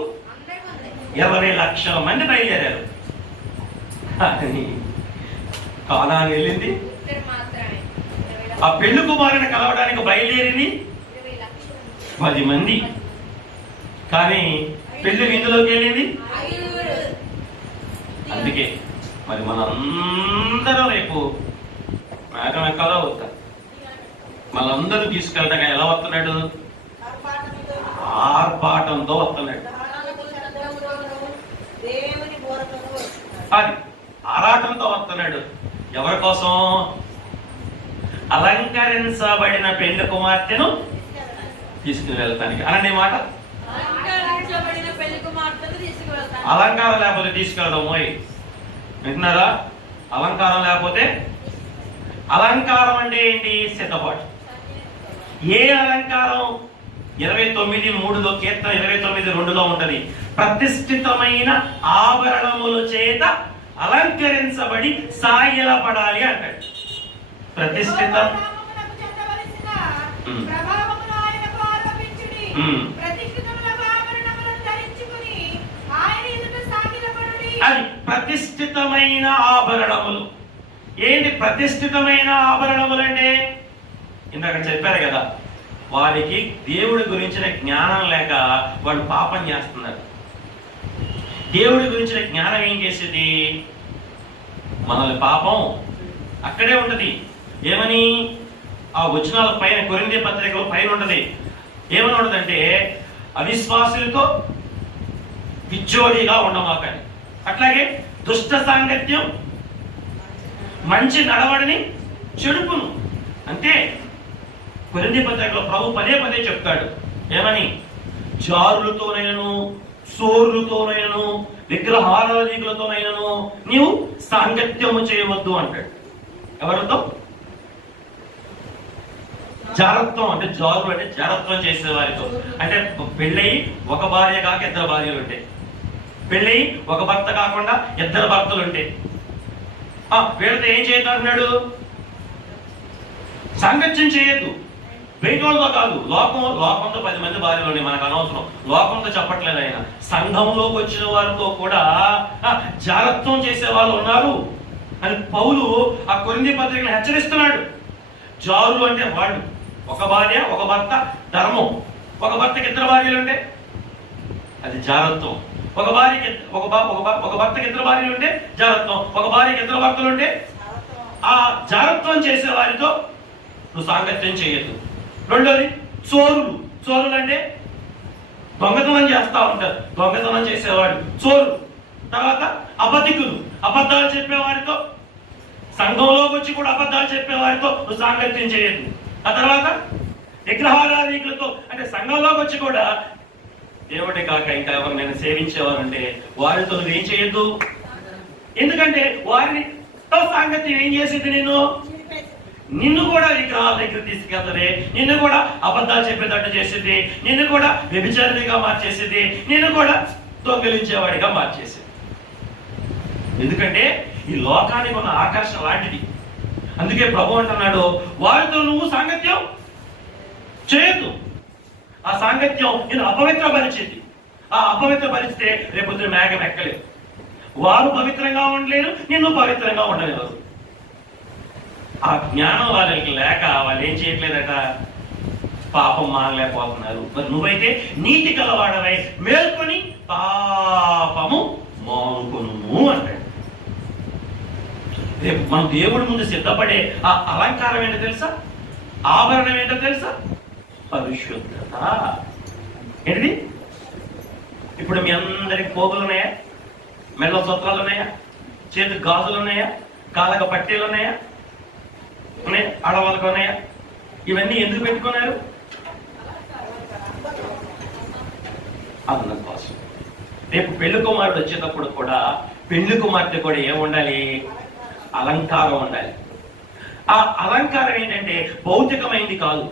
20 లక్షల మంది బయలుదేరారు. కానానికి వెళ్ళింది, ఆ పెళ్లి కుమారుని కలవడానికి బయలుదేరింది 10 మంది. కానీ పెళ్లి విందులోకి వెళ్ళింది. అందుకే మరి మనందరూ రేపు మేఘం ఎక్కాలో అవుతా, మనందరూ తీసుకెళ్ళటం ఎలా వస్తున్నాడు? ఆర్భాటంతో వస్తున్నాడు. అది ఆరాటంతో వస్తున్నాడు. ఎవరి కోసం? అలంకరించబడిన పెళ్లి కుమార్తెను తీసుకుని వెళ్తానికి. అనండి మాట, అలంకారం లేకపోతే తీసుకెళ్ళడం. మోయ్ వింటున్నారా? అలంకారం లేకపోతే, అలంకారం అంటే ఏంటి? సిద్ధపాటు. ఏ అలంకారం? 29:3లో, కీర్తన 29:2లో ఉంటది, ప్రతిష్ఠితమైన ఆభరణముల చేత అలంకరించబడి సాగిలపడాలి అంటాడు. ప్రతిష్ఠిత అది ప్రతిష్ఠితమైన ఆభరణములు. ఏంటి ప్రతిష్ఠితమైన ఆభరణములు అంటే? ఇందాక చెప్పారు కదా, వారికి దేవుడి గురించిన జ్ఞానం లేక వాళ్ళు పాపం చేస్తున్నారు. దేవుడి గురించిన జ్ఞానం ఏం చేసేది? మనల్ని పాపం అక్కడే ఉంటది. ఏమని? ఆ వచనాల పైన, కొరింథీ పత్రికలో పైన ఉంటది. ఏమని ఉంటదంటే, అవిశ్వాసులతో విచ్చోడిగా ఉండమాకని. అట్లాగే దుష్ట సాంగత్యం మంచి నడవడిని చెడుపును. అంటే కొరింథీ పత్రికలో ప్రభు పదే పదే చెప్తాడు. ఏమని? జారులతోనైనను, సోర్లతోనైనను, విగ్రహారాధికులతోనైనను నీవు సాంగత్యము చేయవద్దు అంటాడు. ఎవరితో? జారత్వం. అంటే జారు అంటే జారత్వం చేసే వారితో. అంటే పెళ్ళయి ఒక భార్య కాక 2 భార్యలు ఉంటాయి, పెళ్ళయి ఒక భర్త కాకుండా 2 భర్తలు ఉంటాయి. వీళ్ళతో ఏం చేయొద్దు అంటున్నాడు? సాంగత్యం చేయొద్దు. బయట వాళ్ళతో కాదు, లోకంతో 10 మంది భార్యలోనే మనకు అనవసరం, లోకంతో చెప్పట్లేదు ఆయన. సంఘంలోకి వచ్చిన వారితో కూడా జాగ్రత్తం చేసే వాళ్ళు ఉన్నారు అని పౌలు ఆ కొరింథీ పత్రికను హెచ్చరిస్తున్నాడు. జారులు అంటే వాళ్ళు, ఒక భార్య ఒక భర్త ధర్మం, ఒక భర్తకి 2 భార్యలు ఉంటే అది జాగ్రత్తం, ఒక భార్యకి ఒక భర్తకి 2 భార్యలు ఉంటే జాగ్రత్తం, ఒక భార్యకి 2 భర్తలు ఉంటే ఆ జాగ్రత్తం చేసే వారితో నువ్వు సాంగత్యం చేయొద్దు. రెండోది చోరులు అంటే దొంగతనం చేస్తా ఉంటారు, దొంగతనం చేసేవాడు చోరు. తర్వాత అబద్ధికులు, అబద్ధాలు చెప్పేవారితో, సంఘంలోకి వచ్చి కూడా అబద్ధాలు చెప్పేవారితో నువ్వు సాంగత్యం చేయొద్దు. ఆ తర్వాత విగ్రహారాధికులతో, అంటే సంఘంలోకి వచ్చి కూడా దేవుడి కాక ఇంకా ఎవరు నేను సేవించేవారంటే వారితో నువ్వేం చేయొద్దు. ఎందుకంటే వారితో సాంగత్యం ఏం చేసేది, నిన్ను కూడా విగ్రహాల దగ్గర తీసుకెళ్తుంది, నిన్ను కూడా అబద్ధాలు చెప్పేటట్టు చేసేది, నిన్ను కూడా వ్యభిచారిగా మార్చేసేది, నిన్ను కూడా దొంగిలించేవాడిగా మార్చేసేది. ఎందుకంటే ఈ లోకానికి ఉన్న ఆకర్షణ లాంటిది. అందుకే ప్రభు అంటున్నాడు, వారితో నువ్వు సాంగత్యం చేయొద్దు. ఆ సాంగత్యం నేను అపవిత్రపరిచేది. ఆ అపవిత్రపరిస్తే రేపొద్దున మేఘం ఎక్కలేదు. వారు పవిత్రంగా ఉండలేరు, నిన్ను పవిత్రంగా ఉండలేరు. ఆ జ్ఞానం వాళ్ళకి లేక వాళ్ళు ఏం చేయట్లేదట, పాపం మానలేకపోతున్నారు. మరి నువ్వైతే నీతి కలవాడవై మేల్కొని పాపము మానుకొను అంటాడు. రేపు మన దేవుడి ముందు సిద్ధపడే ఆ అలంకారం ఏంటో తెలుసా, ఆభరణం ఏంటో తెలుసా, పరిశుద్ధత. ఏంటిది? ఇప్పుడు మీ అందరికి పోగులు ఉన్నాయా, మెల్ల సూత్రాలు ఉన్నాయా, చేతికి గాజులు ఉన్నాయా, కాళ్ళకు పట్టీలు ఉన్నాయా, ఉన్నాయా, ఆడవాళ్ళకు ఉన్నాయా? ఇవన్నీ ఎందుకు పెట్టుకున్నారు? అందం కోసం. రేపు పెళ్లి కుమారుడు వచ్చేటప్పుడు కూడా పెళ్లి కుమార్తె కూడా ఏముండాలి, అలంకారం ఉండాలి. ఆ అలంకారం ఏంటంటే భౌతికమైనది కాదు,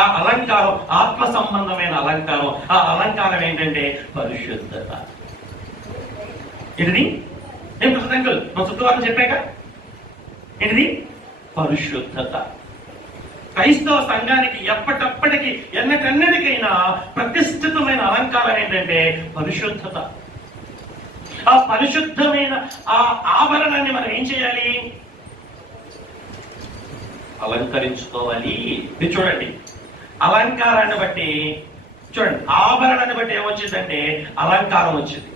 ఆ అలంకారం ఆత్మ సంబంధమైన అలంకారం. ఆ అలంకారం ఏంటంటే పరిశుద్ధత. ఏంటిది? నేను కృతజ్ఞతలు మన శుక్రవారం చెప్పాక ఏంటిది? పరిశుద్ధత. క్రైస్తవ సంఘానికి ఎప్పటికీ ఎన్నకన్నటికైనా ప్రతిష్ఠితమైన అలంకారం ఏంటంటే పరిశుద్ధత. ఆ పరిశుద్ధమైన ఆ ఆభరణాన్ని మనం ఏం చేయాలి? అలంకరించుకోవాలి. ఇది చూడండి, అలంకారాన్ని బట్టి చూడండి, ఆభరణాన్ని బట్టి ఏమొచ్చిందంటే అలంకారం వచ్చింది,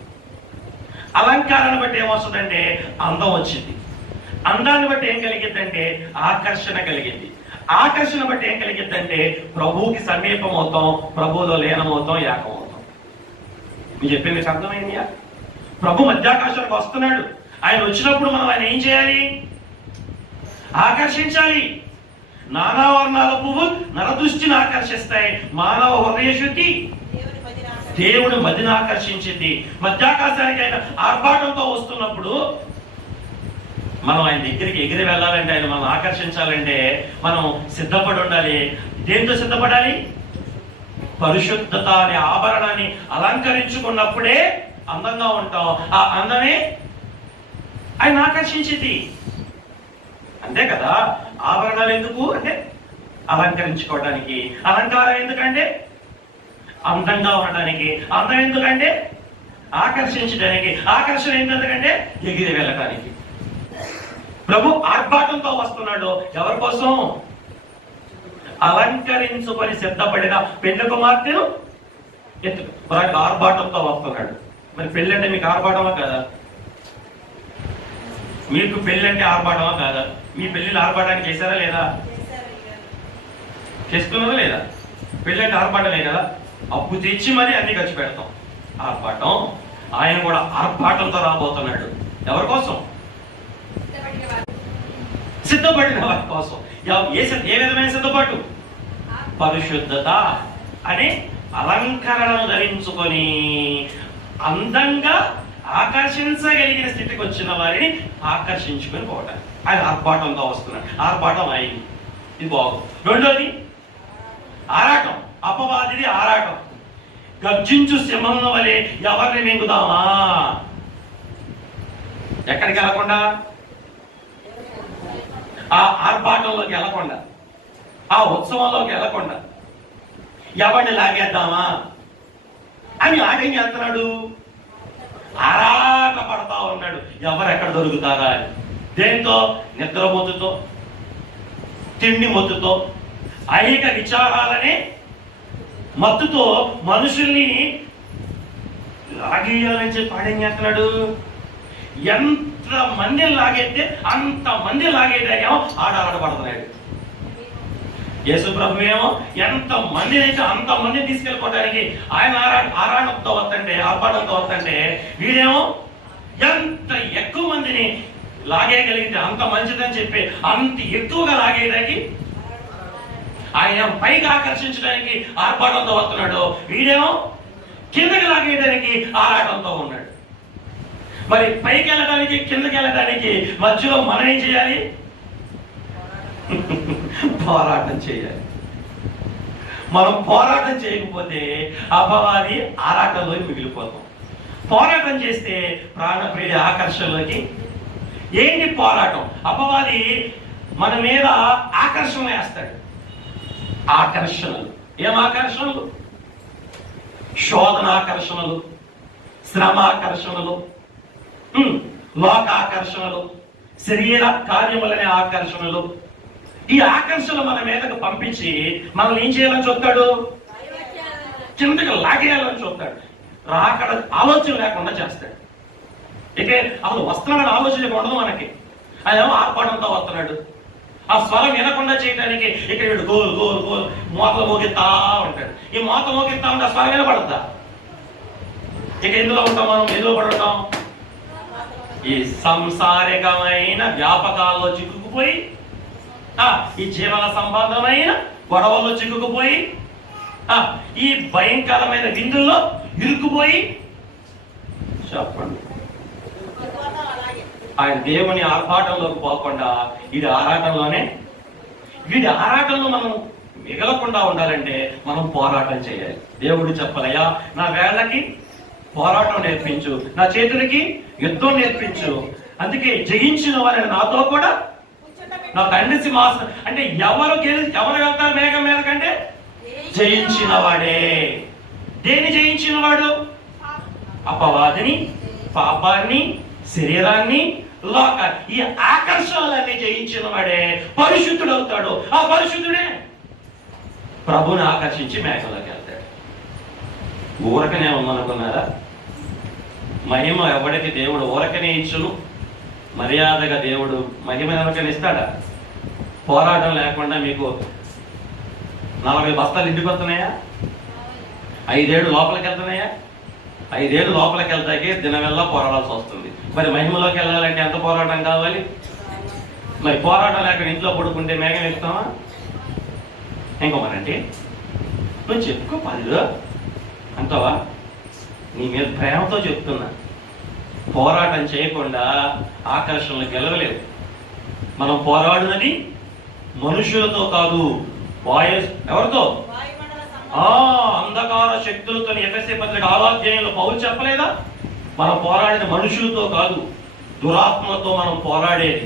అలంకారాన్ని బట్టి ఏమొస్తుందంటే అందం వచ్చింది, అందాన్ని బట్టి ఏం కలిగిద్దంటే ఆకర్షణ కలిగింది, ఆకర్షణ బట్టి ఏం కలిగిద్దంటే ప్రభువుకి సమీపం అవుతాం, ప్రభువులో లీనమవుతాం, ఏకమవుతాం. మీరు చెప్పింది అర్థమైంది? ప్రభు మధ్యాకాశానికి వస్తున్నాడు. ఆయన వచ్చినప్పుడు మనం ఆయన ఏం చేయాలి? ఆకర్షించాలి. నానా వర్ణాల పువ్వు నరదృష్టిని ఆకర్షిస్తాయి, మానవ హృదయ శుద్ధి దేవుని మదిని ఆకర్షించింది. మధ్యాకాశానికి ఆయన ఆర్భాటంతో వస్తున్నప్పుడు మనం ఆయన దగ్గరికి ఎగిరి వెళ్ళాలంటే, ఆయన మనం ఆకర్షించాలంటే మనం సిద్ధపడి ఉండాలి. దేంతో సిద్ధపడాలి? పరిశుద్ధత అనే ఆభరణాన్ని అలంకరించుకున్నప్పుడే అందంగా ఉంటాం. ఆ అందమే ఆయన ఆకర్షించింది. అంతే కదా. ఆభరణాలు ఎందుకు అంటే అలంకరించుకోవడానికి, అలంకారం ఎందుకంటే అందంగా ఉండడానికి, అందం ఎందుకంటే ఆకర్షించడానికి, ఆకర్షణ ఎందుకంటే ఎగిరి వెళ్ళటానికి. ప్రభు ఆర్భాటంతో వస్తున్నాడు. ఎవరి కోసం? అలంకరించుకొని సిద్ధపడిన పెళ్లి కుమార్తెను ఎత్తుకు ఆర్భాటంతో వస్తున్నాడు. మరి పెళ్ళి అంటే మీకు ఆర్భాటమా కాదా? మీకు పెళ్ళి అంటే ఆర్భాటమా కాదా? మీ పెళ్ళిళ్ళు ఆర్భాటానికి చేశారా లేదా? చేసుకున్నారా లేదా? పెళ్ళి అంటే ఆర్భాటమే కదా. అప్పు తెచ్చి మరి అన్ని ఖర్చు పెడతాం. ఆర్భాటం. ఆయన కూడా ఆర్భాటంతో రాబోతున్నాడు. ఎవరి కోసం? సిద్ధపడిన వారి కోసం. ఏ విధమైన సిద్ధపాటు? పరిశుద్ధత అనే అలంకరణను ధరించుకొని అందంగా ఆకర్షించగలిగిన స్థితికి వచ్చిన వారిని ఆకర్షించుకొని పోవటం. ఆయన ఆర్భాటంతో వస్తున్నాడు. ఆర్భాటం అయింది, ఇది బాగుంది. రెండోది ఆరాటం. అపవాదిది ఆరాటం. గర్జించు సింహం వలె ఎవరిని మింగుదామా? ఎక్కడికి వెళ్ళకుండా, ఆ ఆర్భాటంలోకి వెళ్ళకుండా, ఆ ఉత్సవంలోకి వెళ్ళకుండా ఎవరిని లాగేద్దామా అని ఆడేం చేస్తున్నాడు, ఆరాట పడతా ఉన్నాడు ఎవరెక్కడ దొరుకుతారా అని. దేంతో? నిద్ర మొత్తుతో, తిండి మొత్తుతో, ఐహిక విచారాలనే మత్తుతో మనుషుల్ని లాగేయాలని చెప్పి ఆడేం చేస్తున్నాడు. ఎంత మందిని లాగేస్తే అంత మంది లాగేదేమో ఆడపడుతున్నాడు. యేసు ప్రభు ఏమో ఎంత మంది అయితే అంత మంది తీసుకెళ్ళిపోవడానికి ఆయన ఆరాటంతో వస్తుంటే, ఆర్భాటంతో వస్తుంటే, వీడేమో ఎంత ఎక్కువ మందిని లాగేయగలిగితే అంత మంచిదని చెప్పి అంత ఎక్కువగా లాగేయడానికి, ఆయన పైకి ఆకర్షించడానికి ఆర్భాటంతో వస్తున్నాడు, వీడేమో కిందకి లాగేయడానికి ఆరాటంతో ఉన్నాడు. మరి పైకి వెళ్ళడానికి కిందకి వెళ్ళడానికి మధ్యలో మనం ఏం చేయాలి? పోరాటం చేయాలి. మనం పోరాటం చేయకపోతే అపవాది ఆరాటంలో మిగిలిపోతాం. పోరాటం చేస్తే ప్రాణప్రియుడి ఆకర్షణలోకి. ఏంటి పోరాటం? అపవాది మన మీద ఆకర్షణ వేస్తాడు. ఆకర్షణలు. ఏం ఆకర్షణలు? శోధన ఆకర్షణలు, శ్రమ ఆకర్షణలు, లోకాకర్షణలు, శరీర కార్యములనే ఆకర్షణలు. ఈ ఆకర్షణలు మన మీదకు పంపించి మనల్ని ఏం చేయాలని చూస్తాడు? కిందకి లాగేయాలని చూస్తాడు. రాకడ ఆలోచన లేకుండా చేస్తాడు. ఇక అసలు వస్తున్నాడని ఆలోచన ఉండదు మనకి. ఆయన ఏమో ఆర్పాటంతో వస్తున్నాడు. ఆ స్వరం వినకుండా చేయడానికి ఇక్కడ వీడు గోలు గోలు గోలు మోతలు మోగిస్తా ఉంటాడు. ఈ మోత మోగిస్తా ఉంటే ఆ స్వరం వినపడద్దా? ఇక ఎందులో ఉంటాం మనం? ఎందులో పడుతాం? ఈ సంసారికమైన వ్యాపకాల్లో చిక్కుకుపోయి, ఈ జీవన సంబంధమైన గొడవల్లో చిక్కుకుపోయి, ఈ భయంకరమైన విందుల్లో ఇరుక్కుపోయి, చెప్పండి, ఆయన దేవుని ఆర్భాటంలోకి పోకుండా వీడి ఆరాటంలోనే, వీడి ఆరాటంలో మనం మిగలకుండా ఉండాలంటే మనం పోరాటం చేయాలి. దేవుడు చెప్పలయ్యా, నా వేళ్ళకి పోరాటం నేర్పించు, నా చేతులకి యుద్ధం నేర్పించు. అందుకే జయించిన వారిని నాతో కూడా నా తండ్రి సింహాసనం. అంటే ఎవరు వెళ్తారు మేఘం మీద కంటే? జయించిన వాడే. దేన్ని జయించిన వాడు? అపవాదిని, పాపాన్ని, శరీరాన్ని, లోకాన్ని. ఈ ఆకర్షణలన్నీ జయించిన వాడే పరిశుద్ధుడు అవుతాడు. ఆ పరిశుద్ధుడే ప్రభుని ఆకర్షించి మేఘంలోకి వెళ్తాడు. ఊరకనే ఉందనుకున్నారా? మహిమ ఎవడికి దేవుడు ఊరకనే ఇచ్చును, మర్యాదగా దేవుడు మహిమ ఎవరికైనా ఇస్తాడా? పోరాటం లేకుండా మీకు 40 బస్తాలు ఇంటికి వస్తున్నాయా? 5 ఏళ్ళు లోపలికి వెళ్తున్నాయా? 5 ఏళ్ళు లోపలికి వెళ్తాకి దినవెల్లా పోరాడాల్సి వస్తుంది. మరి మహిమలోకి వెళ్ళాలంటే ఎంత పోరాటం కావాలి? మరి పోరాటం లేక ఇంట్లో పడుకుంటే మేఘం ఎక్కుతామా? ఇంకోమనండి, నువ్వు చెప్పుకో 10 అంటావా? నీ మీద ప్రేమతో చెప్తున్నా. పోరాటం చేయకుండా ఆకర్షణలు గెలవలేవు. మనం పోరాడినది మనుషులతో కాదు, ఎవరితో? అంధకార శక్తులతో. ఎఫెసీ పత్రిక 6వ అధ్యాయంలో పౌలు చెప్పలేదా? మనం పోరాడిన మనుషులతో కాదు, దురాత్మలతో మనం పోరాడేది,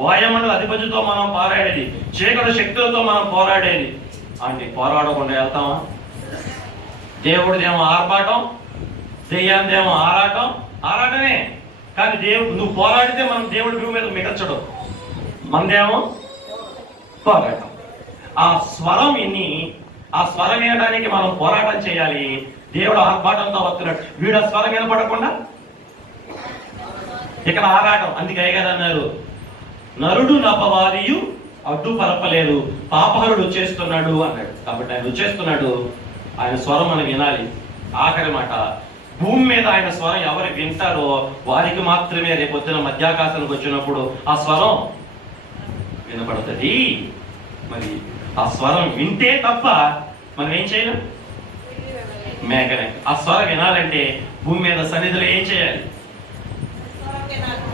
వాయుమండల అధిపతితో మనం పోరాడేది, చీకటి శక్తులతో మనం పోరాడేది. అంటే పోరాడకుండా వెళ్తామా? దేవుడిదేమో ఆర్భాటం, దెయ్యానిదేమో ఆరాటమే. కానీ నువ్వు పోరాడితే మనం దేవుడి భూమి మీద మిగల్చడం, మనదేమో పోరాటం. ఆ స్వరం వినడానికి మనం పోరాటం చేయాలి. దేవుడు ఆర్భాటంతో వస్తున్నాడు, వీడు ఆ స్వరం వినపడకుండా ఇక్కడ ఆరాటం. అందుకే అయ్యగారు అన్నారు, నరుడు నపవాదియు అడ్డుపరపలేదు, పాపహరుడు వచ్చేస్తున్నాడు అన్నాడు. కాబట్టి ఆయన వచ్చేస్తున్నాడు, ఆయన స్వరం మనం వినాలి. ఆఖరి మాట, భూమి మీద ఆయన స్వరం ఎవరు వింటారో వారికి మాత్రమే రేపొద్దున మధ్యాకాశానికి వచ్చినప్పుడు ఆ స్వరం వినపడుతుంది. మరి ఆ స్వరం వింటే తప్ప మనం ఏం చేయలేం. మేఘనే ఆ స్వరం వినాలంటే భూమి మీద సన్నిధిలో ఏం చేయాలి?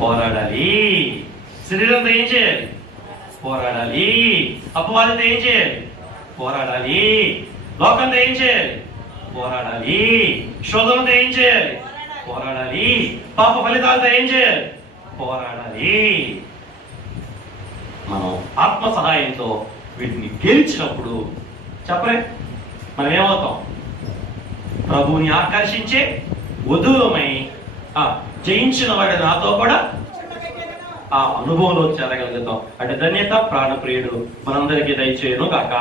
పోరాడాలి. శరీరంతో ఏం చేయాలి? పోరాడాలి. అపవాదితో ఏం చేయాలి? పోరాడాలి. లోకంతో ఏం చేయాలి? పోరాడాలి. శోధనతో ఏం చేయాలి? పోరాడాలి. పాప ఫలితాలతో ఏం చేయాలి? పోరాడాలి. మనం ఆత్మ సహాయంతో వీటిని గెలిచినప్పుడు చెప్పరే మనం ఏమవుతాం? ప్రభువుని ఆకర్షించే వధువులమై జయించిన వాడు నాతో కూడా ఆ అనుభవంలో చేరగలుగుతాం. అంటే ధన్యత ప్రాణప్రియుడు మనందరికీ దయచేయను కాక.